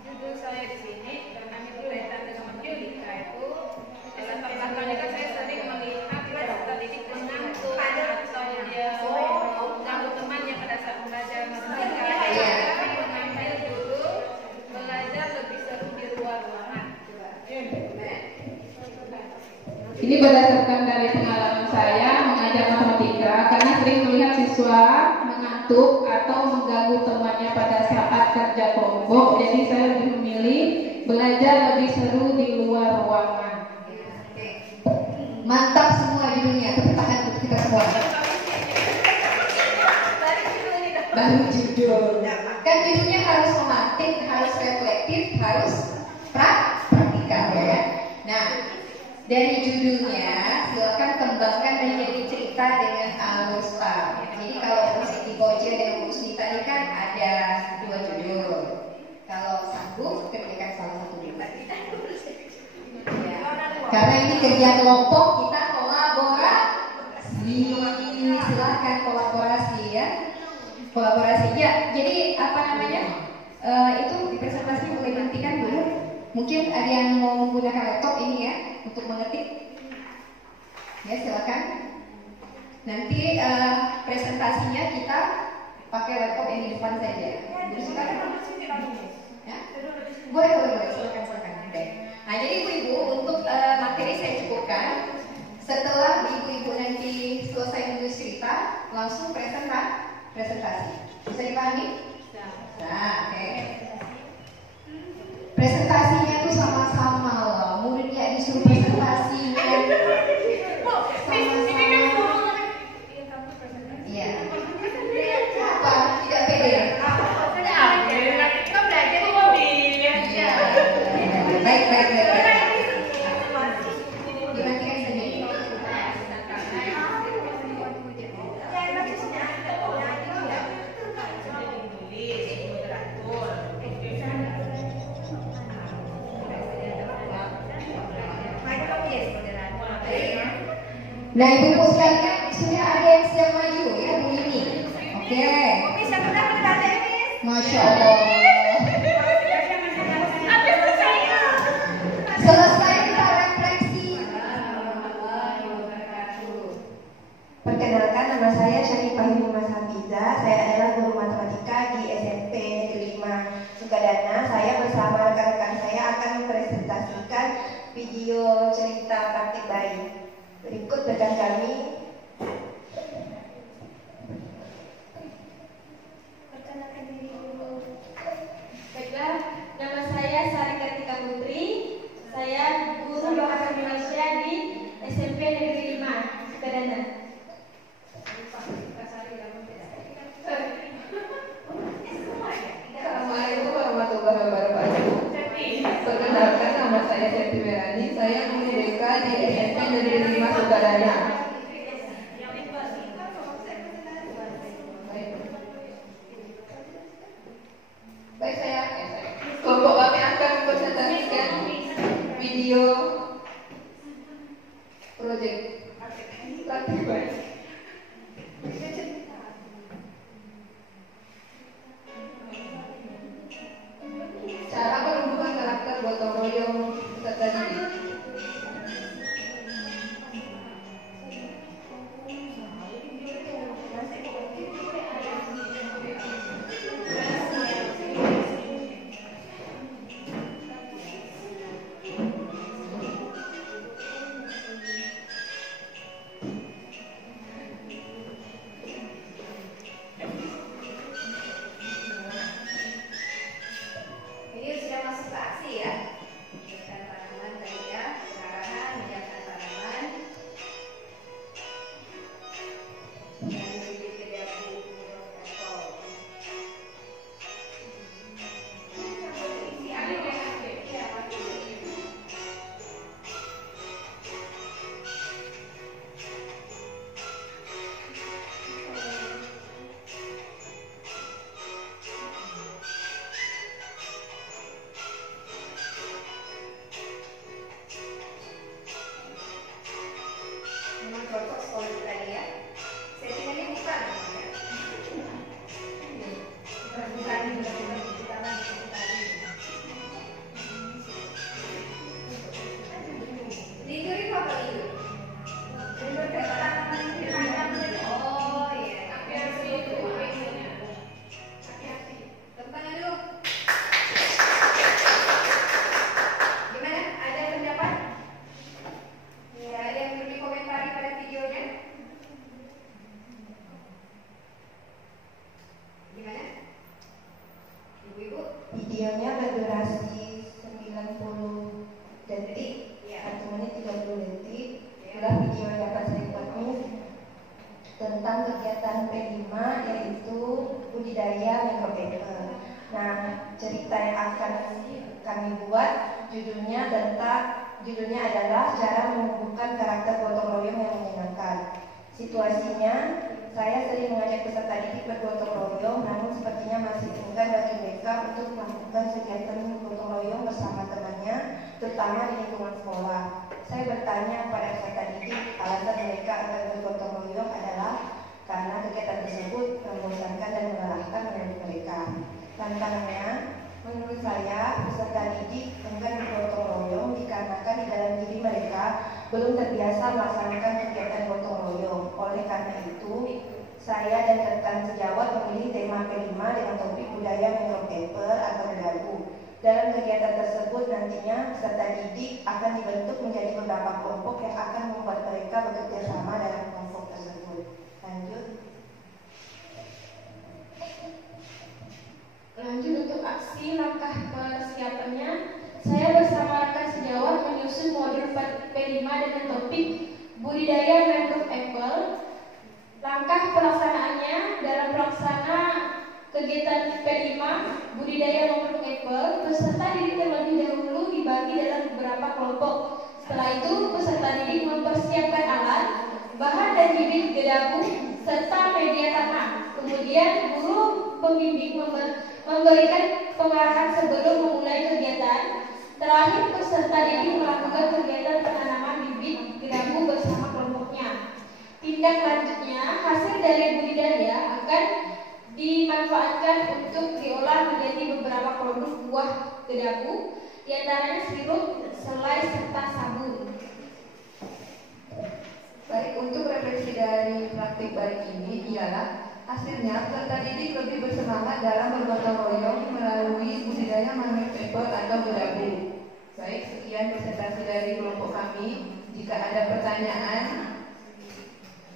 Judul saya di sini karena itu kaitan dengan Yulika itu latar belakangnya kan saya sering melihat terdidik mengantuk atau dia mengganggu temannya pada saat belajar matematika. Saya mengambil judul belajar lebih seru di luar ruangan. Ini berdasarkan dari pengalaman saya mengajar matematika karena sering melihat siswa mengantuk atau mengganggu temannya pada saat kerja kelompok. Jadi saya lebih memilih belajar lebih seru di luar ruangan. Oke. Mantap semua judulnya. Tepuk tangan untuk kita semua. Baru judul. Kan judulnya harus romantis, harus reflektif, harus praktikal ya. Nah, dari judulnya silakan kembangkan menjadi cerita dengan alur start. Jadi kalau Bu Siti Koja dan Bu Snita ini kan ada dua judul. Kalau sanggup kerjakan salah satu dulu. Ya. Karena ini kerja kelompok, kita kolaborasi. Silakan kolaborasi ya. Kolaborasi ya. Jadi apa namanya? Itu presentasi boleh dihentikan dulu. Mungkin ada yang mau menggunakan laptop ini ya untuk mengetik. Ya silakan. Nanti presentasinya kita pakai laptop yang di depan saja. Jadi silakan. Ya? Boleh silakan. Oke. Nah jadi ibu-ibu untuk materi saya cukupkan. Setelah ibu-ibu nanti selesai menulis cerita, langsung presentasi. Bisa dipahami? Nah, oke. Presentasinya tuh sama-sama loh. Muridnya disuruh presentasi. Sama-sama. Iya. Apa? Tidak pede. Iya. Baik. Dimatikan saja. Nah ibu-ibu sekalian sudah ada yang siap maju ya Bu ini. Oke. Masya Allah. Selesai kita refleksi. Perkenalkan, nama saya Syarifah Yunus Hafiza. Saya adalah guru matematika di SMP Negeri 5 Sukadana. Saya bersama rekan-rekan saya akan mempresentasikan video cerita praktik bayi. Berikut rekan kami. Perkenalkan diri dulu. video project latih baik. Cara menumbuhkan karakter gotong royong peserta didik. Videonya berdurasi 90 detik, 1 menit 30 detik. Itulah video yang dapat saya buat tentang kegiatan P5, yaitu budidaya micropaper. Nah, cerita yang akan kami buat judulnya adalah cara menumbuhkan karakter gotong royong yang menyenangkan. Situasinya, saya sering mengajak peserta didik bergotong royong, namun sepertinya masih enggan bagi mereka untuk melakukan kegiatan gotong royong bersama temannya, terutama di lingkungan sekolah. Saya bertanya kepada peserta didik, alasan mereka agar bergotong royong adalah karena kegiatan tersebut membosankan dan melelahkan menurut mereka. Tantangannya, menurut saya, peserta didik enggan bergotong royong dikarenakan di dalam diri mereka belum terbiasa melaksanakan kegiatan gotong royong. Oleh karena itu, saya dan rekan sejawat memilih tema P5 dengan topik budaya micropaper atau berlagu. Dalam kegiatan tersebut nantinya peserta didik akan dibentuk menjadi beberapa kelompok yang akan membuat mereka bekerja sama dalam kelompok tersebut. Lanjut untuk aksi langkah persiapannya, saya bersama rekan sejawat menyusun modul P5 dengan topik budidaya mangrove apple. Langkah pelaksanaannya dalam pelaksana kegiatan P5 budidaya mangrove apple, peserta didik terlebih dahulu dibagi dalam beberapa kelompok. Setelah itu, peserta didik mempersiapkan alat, bahan dan bibit gedabung serta media tanam. Kemudian guru pembimbing memberikan pengarahan sebelum memulai kegiatan. Terakhir, peserta didik melakukan kegiatan penanaman bibit gedabung bersama kelompoknya. Tindak lanjutnya, hasil dari budidaya akan dimanfaatkan untuk diolah menjadi beberapa produk buah gedabung, di antaranya sirup, selai, serta sabun. Baik, untuk refleksi dari praktik baik ini ialah hasilnya peserta didik lebih bersemangat dalam bergotong royong melalui budidaya mangrove paper atau gedabung. Baik, sekian presentasi dari kelompok kami. Jika ada pertanyaan,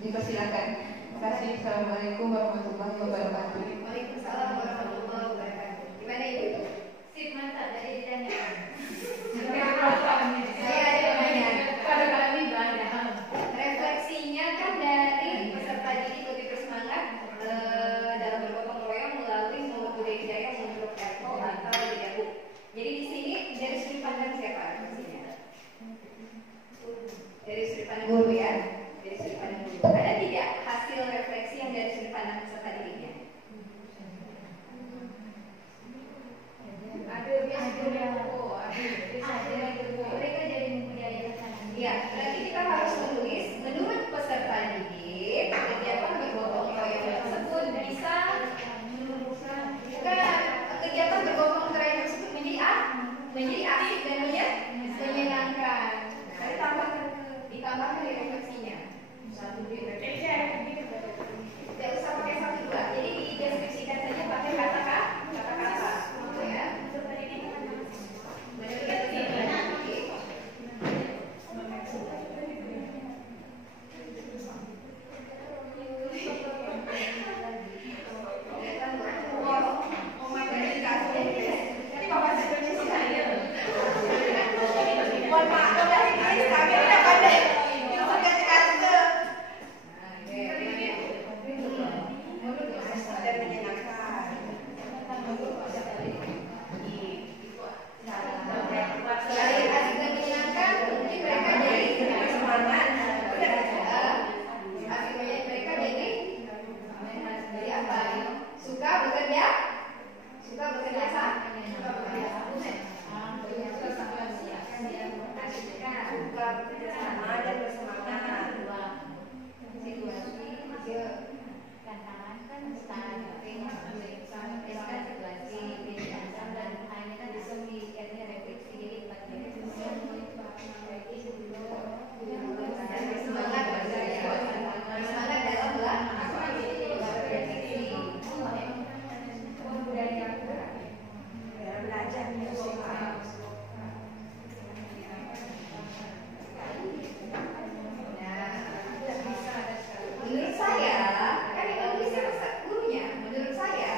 dipersilakan. Terima kasih. Assalamualaikum warahmatullahi wabarakatuh. Waalaikumsalam warahmatullahi wabarakatuh. Gimana Ibu? Sip, mantap, jadi ditanyakan. Saya ada pertanyaan. Pada kami banyak. Refleksinya kan dari peserta didik lebih bersemangat dalam bergotong royong melalui budidaya mangrove apple atau gedabung. Jadi di sini dari sudut pandang siapa refleksinya? Dari sudut pandang guru ya. Dari sudut pandang guru. Ada tidak hasil refleksi yang dari sudut pandang peserta didiknya? Mereka jadi tantangan kan stunting situasi dan hanya kan bisa refleksi jadi 4 menit Semangat semangat dalam belajar musik. Menurut saya, kan yang nulisnya gurunya. Menurut saya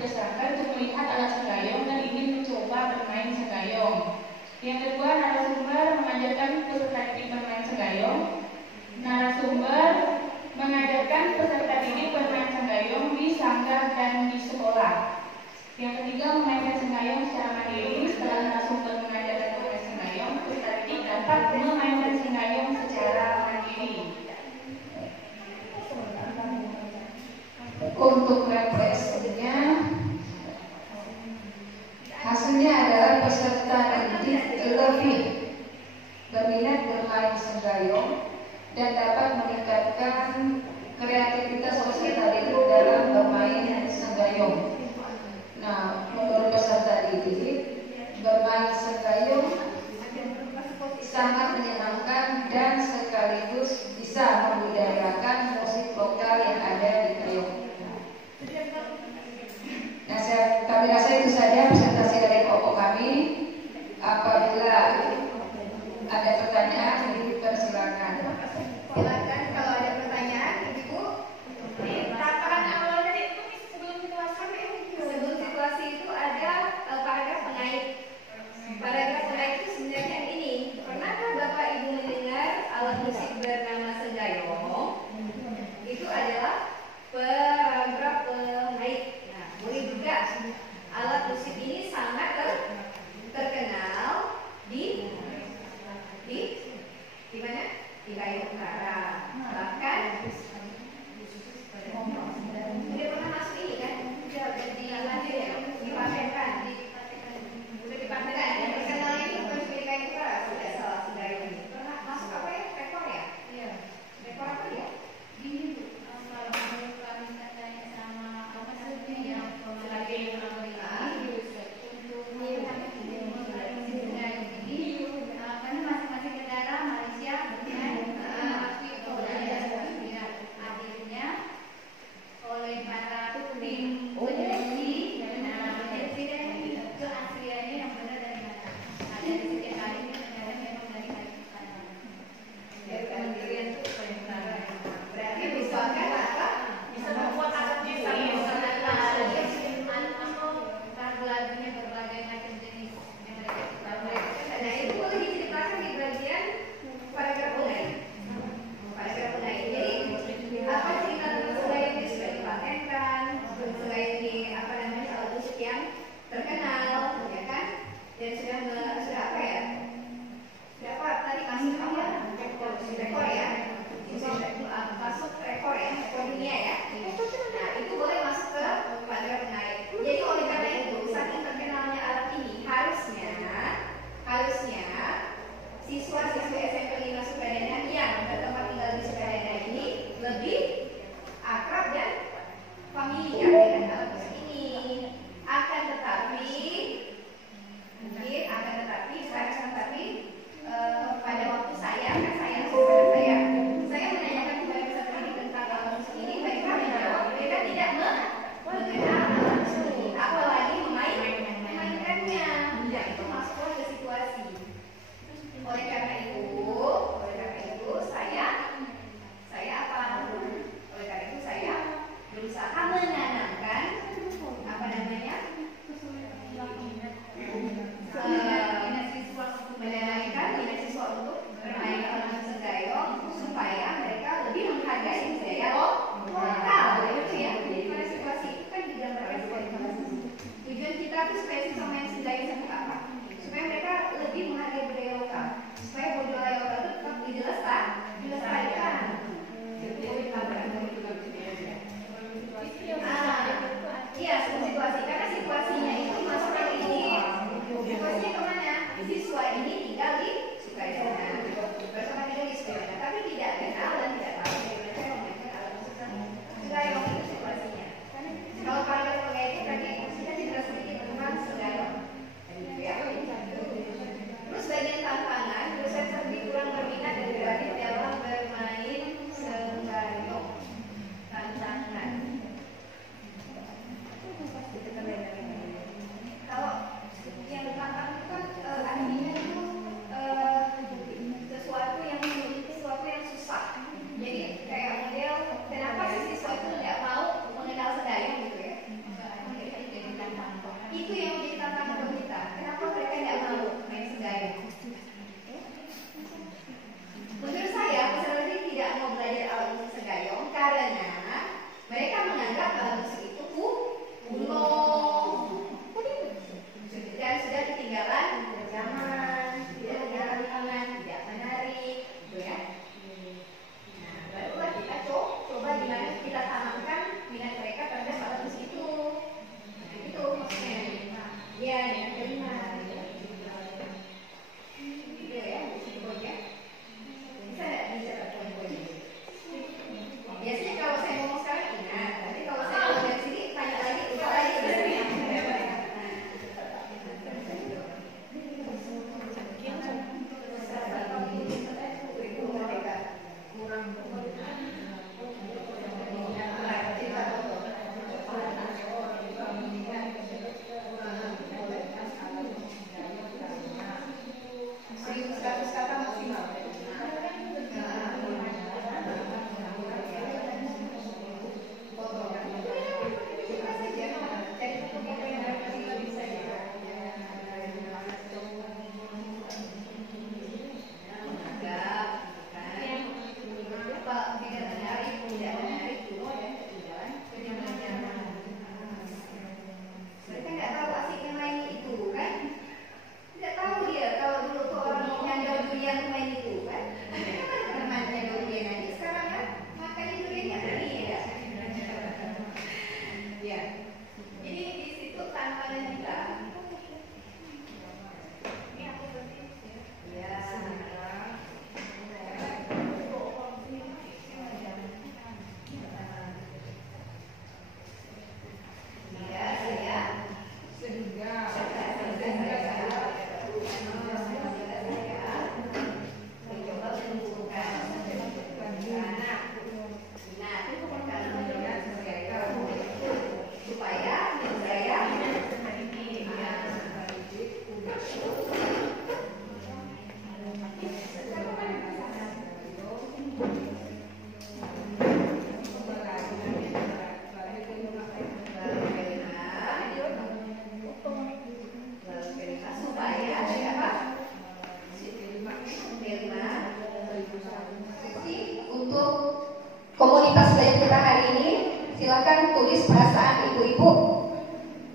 berdesakan untuk melihat alat senggayong dan ingin mencoba bermain senggayong. Yang kedua, narasumber mengajarkan peserta didik bermain senggayong. Narasumber mengajarkan peserta didik bermain senggayong di sanggar dan di sekolah. Yang ketiga, memainkan senggayong secara mandiri. Setelah narasumber mengajarkan bermain senggayong, peserta didik dapat memainkan senggayong secara mandiri. Untuk refleksinya, hasilnya adalah peserta didik lebih berminat bermain senggayong dan dapat meningkatkan kreativitas peserta didik dalam bermain senggayong. Nah, menurut peserta didik, bermain senggayong sangat menyenangkan dan sekaligus bisa membudayakan musik lokal yang ada di Priok. Nah, kami rasa itu saja presentasi dari kelompok kami. Apabila ada pertanyaan, dipersilakan. Silakan kalau ada pertanyaan, Ibu. Taparan awal tadi itu sebelum situasi itu yang menjadi tantangan buat kita. Kenapa mereka tidak mau main senggayung? Menurut saya, peserta didik tidak mau belajar alat musik senggayung karena mereka menganggap alat musik itu kuno dan sudah ketinggalan zaman, tidak menarik, tidak menarik, gitu ya. Nah, barulah kita coba gimana kita tanamkan minat mereka terhadap alat musik itu. Nah, itu maksudnya. Ya, yang kelima. Gitu ya, musik boynya. Bisa nggak dicatat poin-poinnya? Biasanya kalau saya ngomong sekarang ingat, nanti kalau saya ngomong dari sini tanya lagi, lupa lagi sebenarnya. Komunitas belajar kita hari ini, silakan tulis perasaan ibu-ibu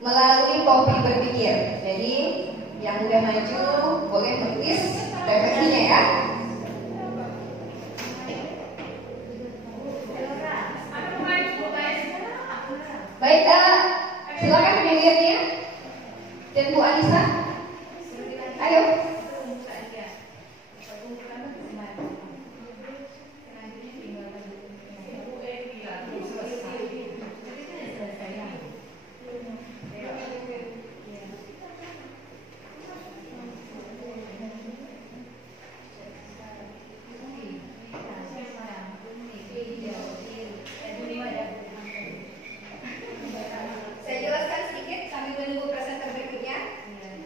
melalui topi berpikir. Jadi yang udah maju boleh tulis refleksinya ya. Baik, silakan medianya dan Bu Anissa. Ayo.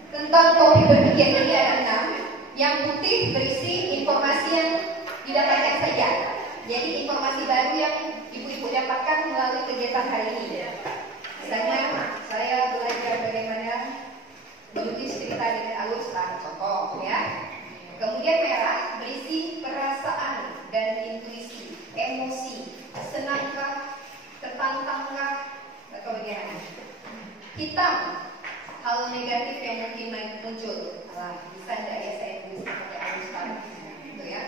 Tentang topi berpikir ini ada 6. Yang putih berisi informasi yang didapatkan saja. Jadi informasi baru yang ibu-ibu dapatkan melalui kegiatan hari ini. Misalnya saya belajar bagaimana menulis cerita dengan alur star, contoh ya. Kemudian merah berisi perasaan dan intuisi, emosi, senangkah, tertantangkah, atau bagaimana. Hitam, hal negatif yang mungkin muncul. Bisa tidak ya saya tulis pakai alur star, gitu ya.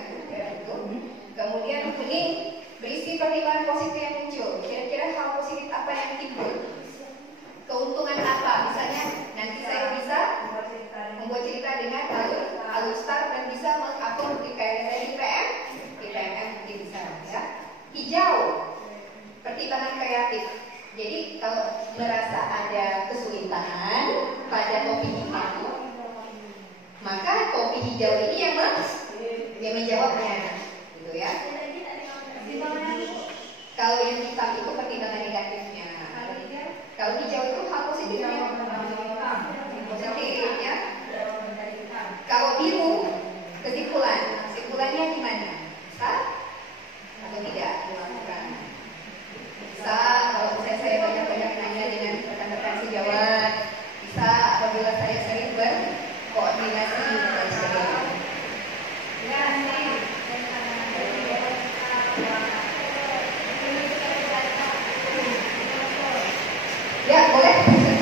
Kemudian kuning berisi pertimbangan positif yang muncul. Kira-kira hal positif apa yang timbul? Keuntungan apa? Misalnya nanti saya bisa membuat cerita dengan alur star dan bisa mengatur di IPM mungkin bisa ya. Hijau, pertimbangan kreatif. Jadi kalau merasa ada kesulitan pada topi hitam, maka topi hijau ini yang menjawabnya, gitu ya. Kalau yang hitam itu pertimbangan negatifnya. Kalau hijau itu hal positifnya. Positif ya. Kalau biru, kesimpulannya gimana? Bisa atau tidak dilakukan? Bisa kalau saya banyak-banyak nanya dengan rekan-rekan sejawat, bisa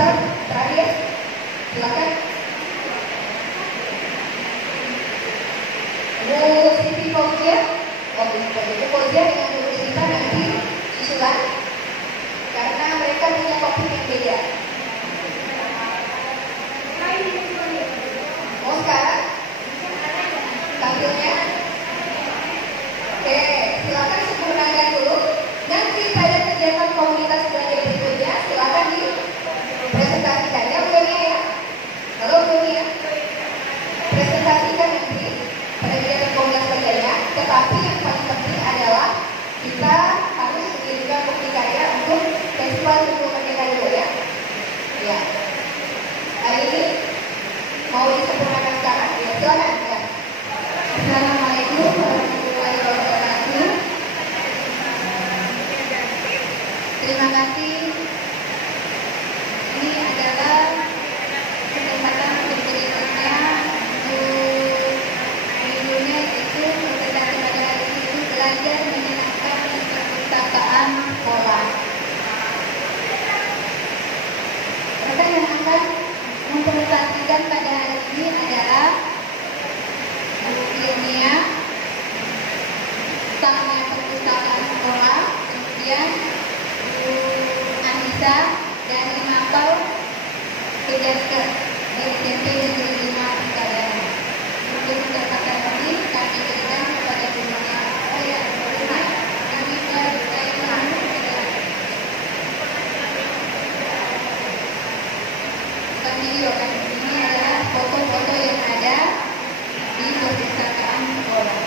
Siswa terakhir, silakan. Bu Siti Fauzia, Bu Fauzia dengan Bu Sita nanti susulan karena mereka punya topik yang beda. Mau sekarang tampilnya? Oke, silakan sempurnakan dulu. Nanti pada kegiatan komunitas belajar berikutnya silakan dipresentasikan ya Bu Nia ya. Halo Bu Nia, presentasikan nanti pada kegiatan komunitas belajarnya. Tetapi yang paling penting adalah kita harus mengirimkan bukti karya untuk festival sebelum merdeka dulu ya. Ya. Hari ini mau disempurnakan sekarang? Ya, silakan ya. Assalamualaikum warahmatullahi wabarakatuh. Terima kasih. Ini adalah kesempatan berikutnya untuk judulnya yaitu presentasi pada hari ini belajar menyenangkan di perpustakaan sekolah. Maka yang akan mempresentasikan pada hari ini adalah Bu Ilmia, stafnya perpustakaan sekolah, kemudian Bu Anissa dari Mapel Kejaker di SMP Negeri 5 Pekalongan. Untuk mendapatkan ini kami berikan kepada Bu Ilmia. Oh ya, kami berikan bukan video kan, ini adalah foto-foto yang ada di perpustakaan sekolah.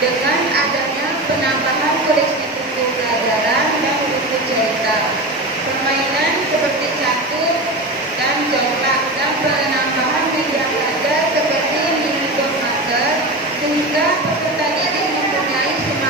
Dengan adanya penambahan koleksi buku pelajaran dan buku cerita, permainan seperti catur dan jongkak, dan penambahan media belajar seperti mini board marker, sehingga peserta didik mempunyai semangat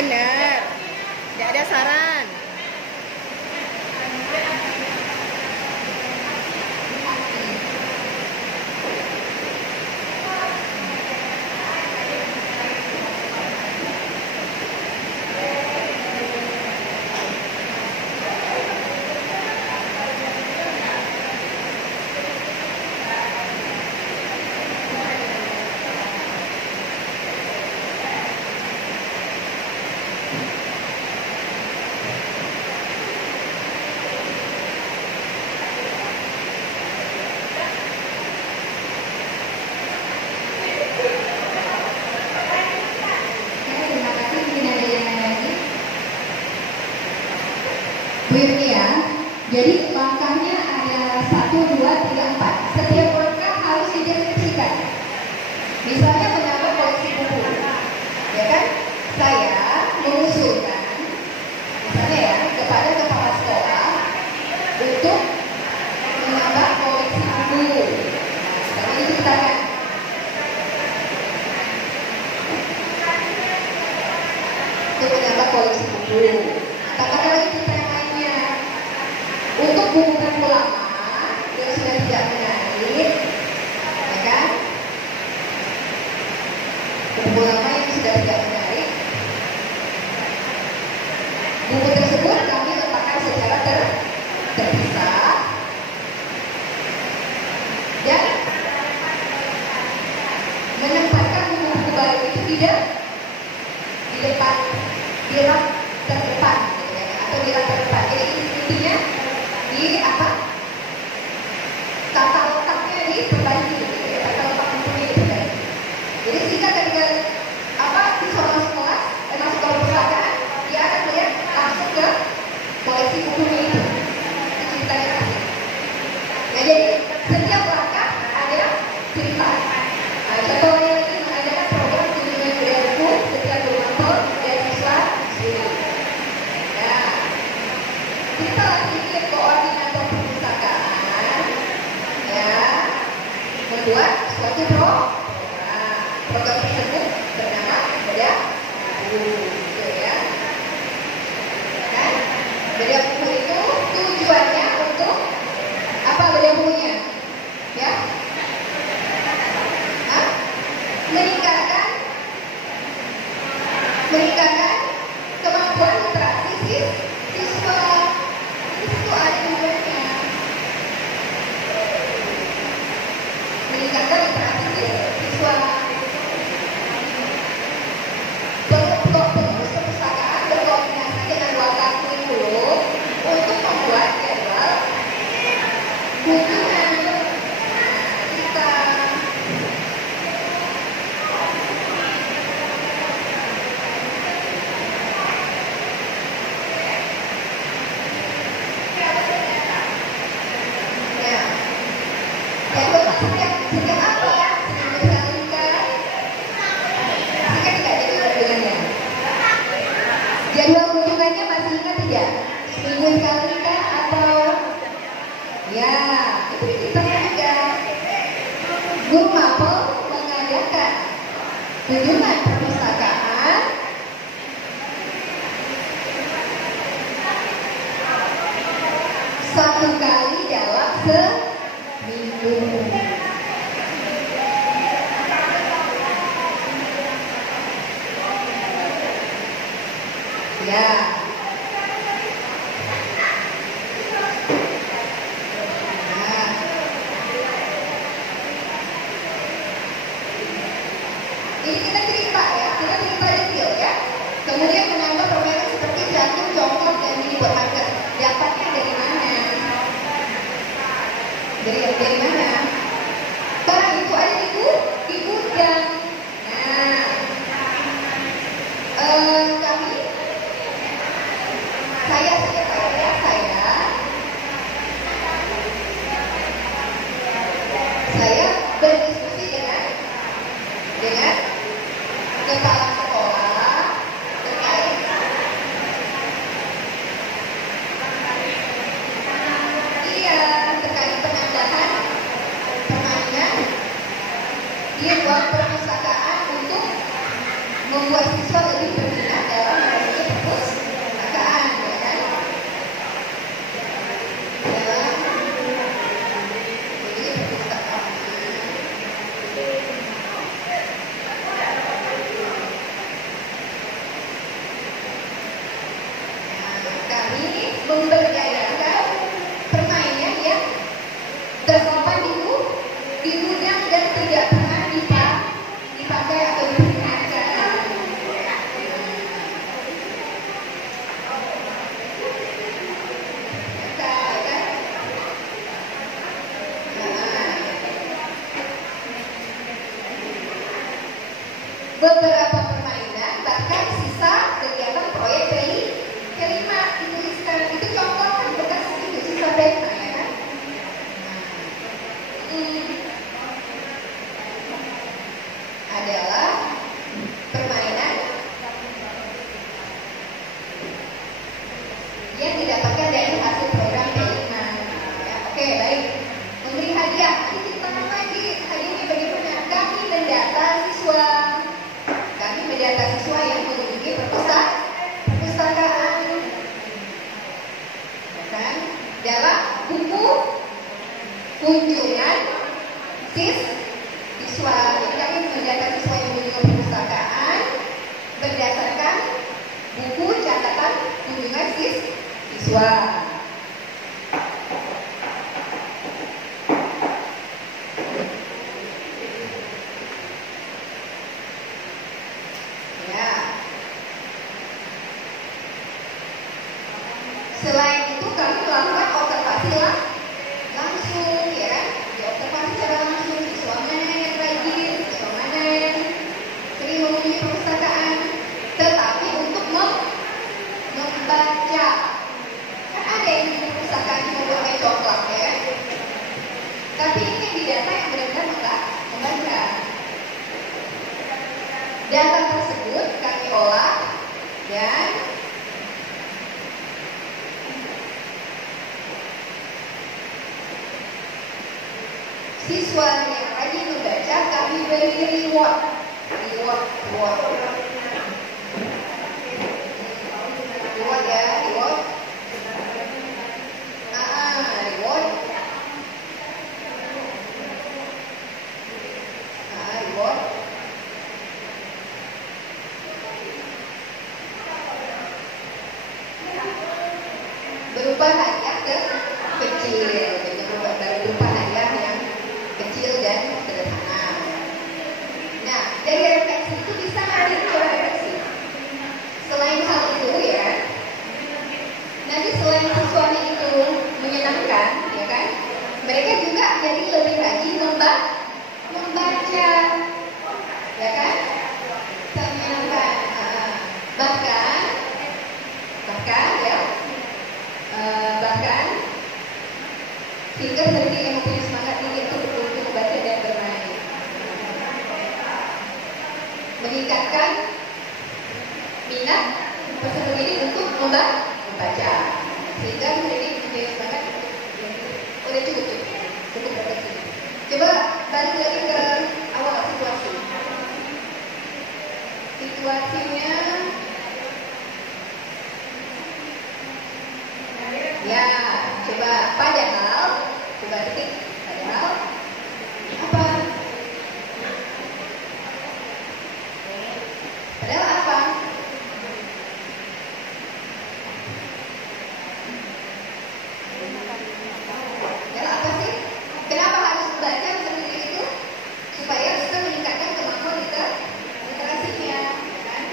Benar. Tidak ada saran. Terima kasih. Mungkin ada yang lain lagi? Bu Irni ya, jadi langkahnya ada 1, 2, 3, 4. Setiap langkah harus dideskripsikan. Misalnya menambah koleksi buku, ya kan? Saya mengusulkan, misalnya ya, kepada kepala sekolah untuk menambah koleksi buku. Nah, ini ceritakan. Untuk menambah koleksi buku. Katakan lagi cerita yang lainnya. Untuk buku-buku lama yang sudah tidak menarik, ya kan? Buku lama yang sudah tidak menarik, buku tersebut kami letakkan secara terpisah dan menempatkan buku-buku baru itu tidak di depan, di rak terdepan, gitu ya, atau di rak terdepan. Jadi intinya di apa? Tata letaknya diperbaiki, gitu ya, tata letak bukunya diperbaiki. Jadi sehingga ketika apa siswa masuk kelas, masuk ke perpustakaan, dia akan melihat langsung ke koleksi bukunya itu. Itu ceritanya tadi. Nah jadi setiap langkah ada cerita. Nah, contohnya lagi mengadakan program kunjungan budaya buku setiap berkumpul dan siswa siswi. Nah, kita sedikit koordinator perpustakaan, ya, membuat suatu program tersebut bernama Bedah Buku, gitu ya. Kan? Bedah buku itu tujuannya untuk apa bedah bukunya? Ya? Hah? Meningkatkan kemampuan literasi siswa. Itu ada tujuannya. Meningkatkan literasi siswa. Pengurus perpustakaan berkoordinasi dengan wakil kurikulum untuk membuat jadwal kunjungan. Kita ya, jadwal setiap apa? Seminggu sekali kah? Ingat tidak jadwal kunjungannya? Jadwal kunjungannya masih ingat tidak? Seminggu sekali kah atau ya, itu ceritanya ada. Guru Mapel mengadakan kunjungan perpustakaan satu kali dalam seminggu. Ya. Ini kita cerita ya, kita cerita detail ya. Kemudian menambah permainan seperti jantung, jongkok, dan mini buat marker. Dapatnya dari mana? Dari mana? Barang itu ada di gudang. Nah, kami, saya berdiskusi dengan kepala sekolah terkait penambahan permainan di ruang perpustakaan untuk membuat siswa lebih berminat dalam memberdayakan permainan yang tersimpan di gudang dan tidak pernah dipakai atau digunakan. Beberapa permainan bahkan sisa kegiatan proyek kelima dituliskan. Itu contoh kan bekas itu sisa pena ya kan. Adalah permainan yang didapatkan dari hasil program P5 ya. Oke, baik. Memberi hadiah, ini tangan lagi. Hadiahnya bagaimana? Kami mendata siswa yang mengunjungi perpustakaan kan? Dalam buku kunjungan siswa. Jadi kami mendata siswa yang mengunjungi perpustakaan berdasarkan buku catatan kunjungan siswa. Selain itu kami melakukan observasi langsung ya kan, diobservasi secara langsung siswa mana yang rajin, siswa mana yang sering mengunjungi perpustakaan. Tetapi untuk membaca, kan ada yang di perpustakaan cuma buat main coklat ya kan. Tapi ini yang didata yang benar-benar membaca. Data tersebut kami olah dan siswa yang rajin membaca kami beri reward ya, reward. Berupa hadiah kecil, berupa hadiah yang kecil dan sederhana. Nah, dari refleksi itu bisa nanti coba refleksi. Selain hal itu ya, nanti selain siswanya itu menyenangkan, ya kan? Mereka juga jadi lebih rajin membaca, ya kan? Menyenangkan. Bahkan hingga sendiri yang mempunyai semangat tinggi untuk membaca dan bermain, meningkatkan minat peserta ini untuk membaca, sehingga menjadi mempunyai semangat. Udah cukup refleksi. Coba balik lagi ke awal situasinya. Ya, coba padahal apa? Padahal apa? Padahal apa sih? Kenapa harus membaca seperti itu? Supaya bisa meningkatkan kemampuan literasinya, kan?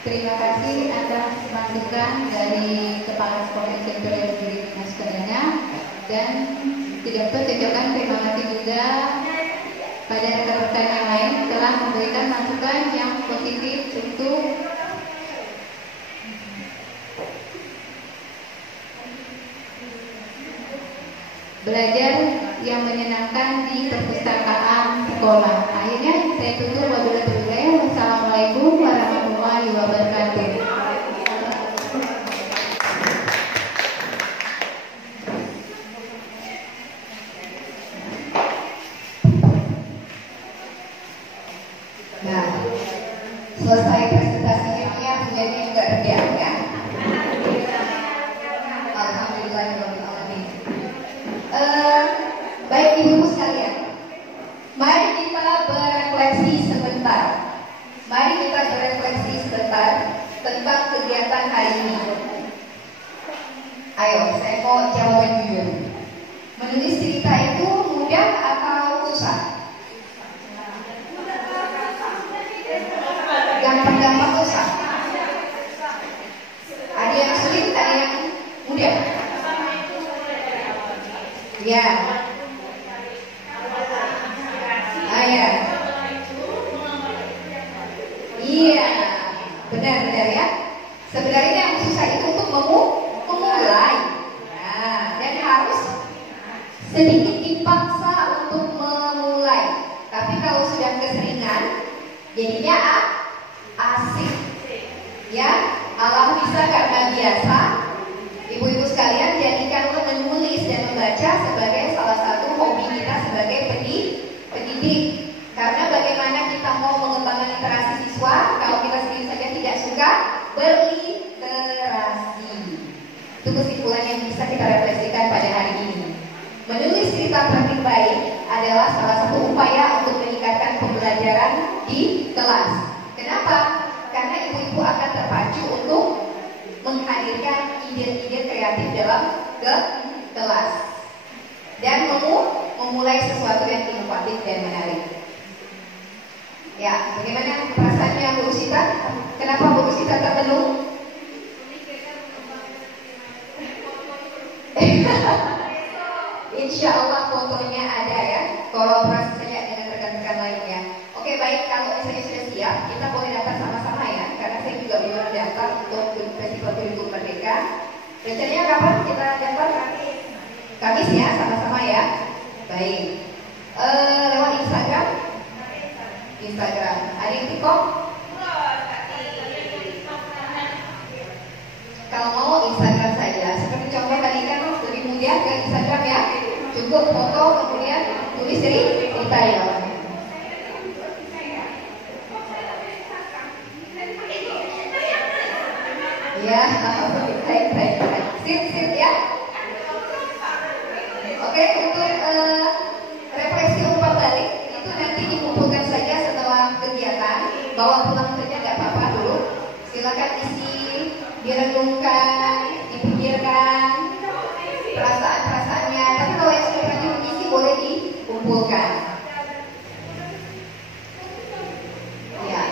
Terima kasih atas masukan dari Kepala Sekolah Sekretariat Diri Dinas Pendidikan dan tidak terkecuali terima kasih juga pada rekan-rekan yang lain telah memberikan masukan yang positif untuk belajar yang menyenangkan di perpustakaan sekolah. Akhirnya saya tutup. Wassalamualaikum warahmatullahi wabarakatuh. Nah, selesai presentasinya ya, menjadi juga redakan ya. Alhamdulillahirobbilalamin. Baik ibu sekalian, mari kita berefleksi sebentar. Mari kita berefleksi sebentar tentang kegiatan hari ini. Ayo, saya mau jawaban jujur. Menulis cerita itu mudah atau susah? Gampang-gampang susah. Ada yang sulit, ada yang mudah. Ya. Ya. Iya, benar-benar ya. Sebenarnya yang susah itu untuk memulai. Nah, dan harus sedikit dipaksa untuk memulai. Tapi kalau sudah keseringan, jadinya asik. Ya, alam bisa karena biasa. Ibu-ibu sekalian, jadikanlah menulis dan membaca sebagai salah satu hobi kita sebagai pendidik. Karena bagaimana kita mau mengembangkan literasi siswa kalau kita sendiri saja tidak suka berliterasi. Itu kesimpulan yang bisa kita refleksikan pada hari ini. Menulis cerita praktik baik adalah salah satu upaya untuk meningkatkan pembelajaran di kelas. Kenapa? Karena ibu-ibu akan terpacu untuk menghadirkan ide-ide kreatif dalam kelas dan memulai sesuatu yang inovatif dan menarik. Ya, bagaimana perasaannya Bu Sita? Kenapa Bu Sita termenung? Insya Allah fotonya ada ya. Kolaborasi saya dengan rekan-rekan lainnya. Oke, baik, kalau misalnya sudah siap, kita boleh daftar sama-sama ya. Karena saya juga belum daftar untuk Festival Kurikulum Merdeka. Rencananya kapan kita daftar? Kamis ya, sama-sama ya. Baik. Lewat Instagram? Instagram. Ada yang TikTok? Kalau mau Instagram saja. Seperti contoh tadi kan lebih mudah ke Instagram ya. Cukup foto kemudian tulis cerita ya. Ya, baik. Sip ya. Oke, untuk refleksi umpan balik itu nanti dikumpulkan saja setelah kegiatan. Bawa pulang saja nggak apa-apa dulu. Silakan isi, direnungkan, dipikirkan perasaan-perasaannya. Tapi kalau yang sudah rajin mengisi boleh dikumpulkan. Ya.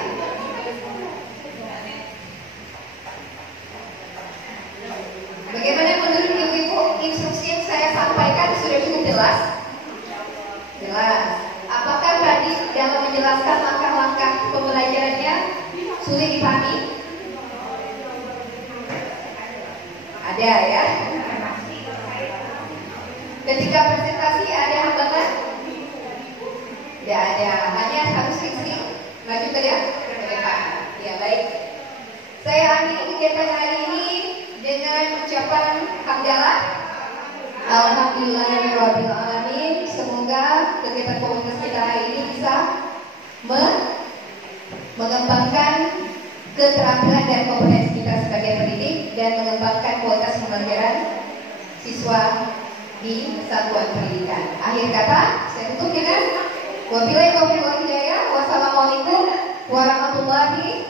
Bagaimana menurut ibu-ibu? Instruksi yang saya sampaikan sudah cukup jelas? Jelas. Apakah tadi dalam menjelaskan langkah-langkah pembelajarannya sulit dipahami? Ada ya. Ketika presentasi ada hambatan? Tidak ada. Hanya harus sering-sering maju ke depan. Ya, baik. Saya akhiri kegiatan hari ini dengan ucapan hamdalah. Alhamdulillahirobbilalamin. Semoga kegiatan komunitas kita hari ini bisa mengembangkan keterampilan dan kompetensi kita sebagai pendidik dan mengembangkan kualitas pembelajaran siswa di satuan pendidikan. Akhir kata, saya tutup dengan wabillahi taufiq wal hidayah. Wassalamualaikum warahmatullahi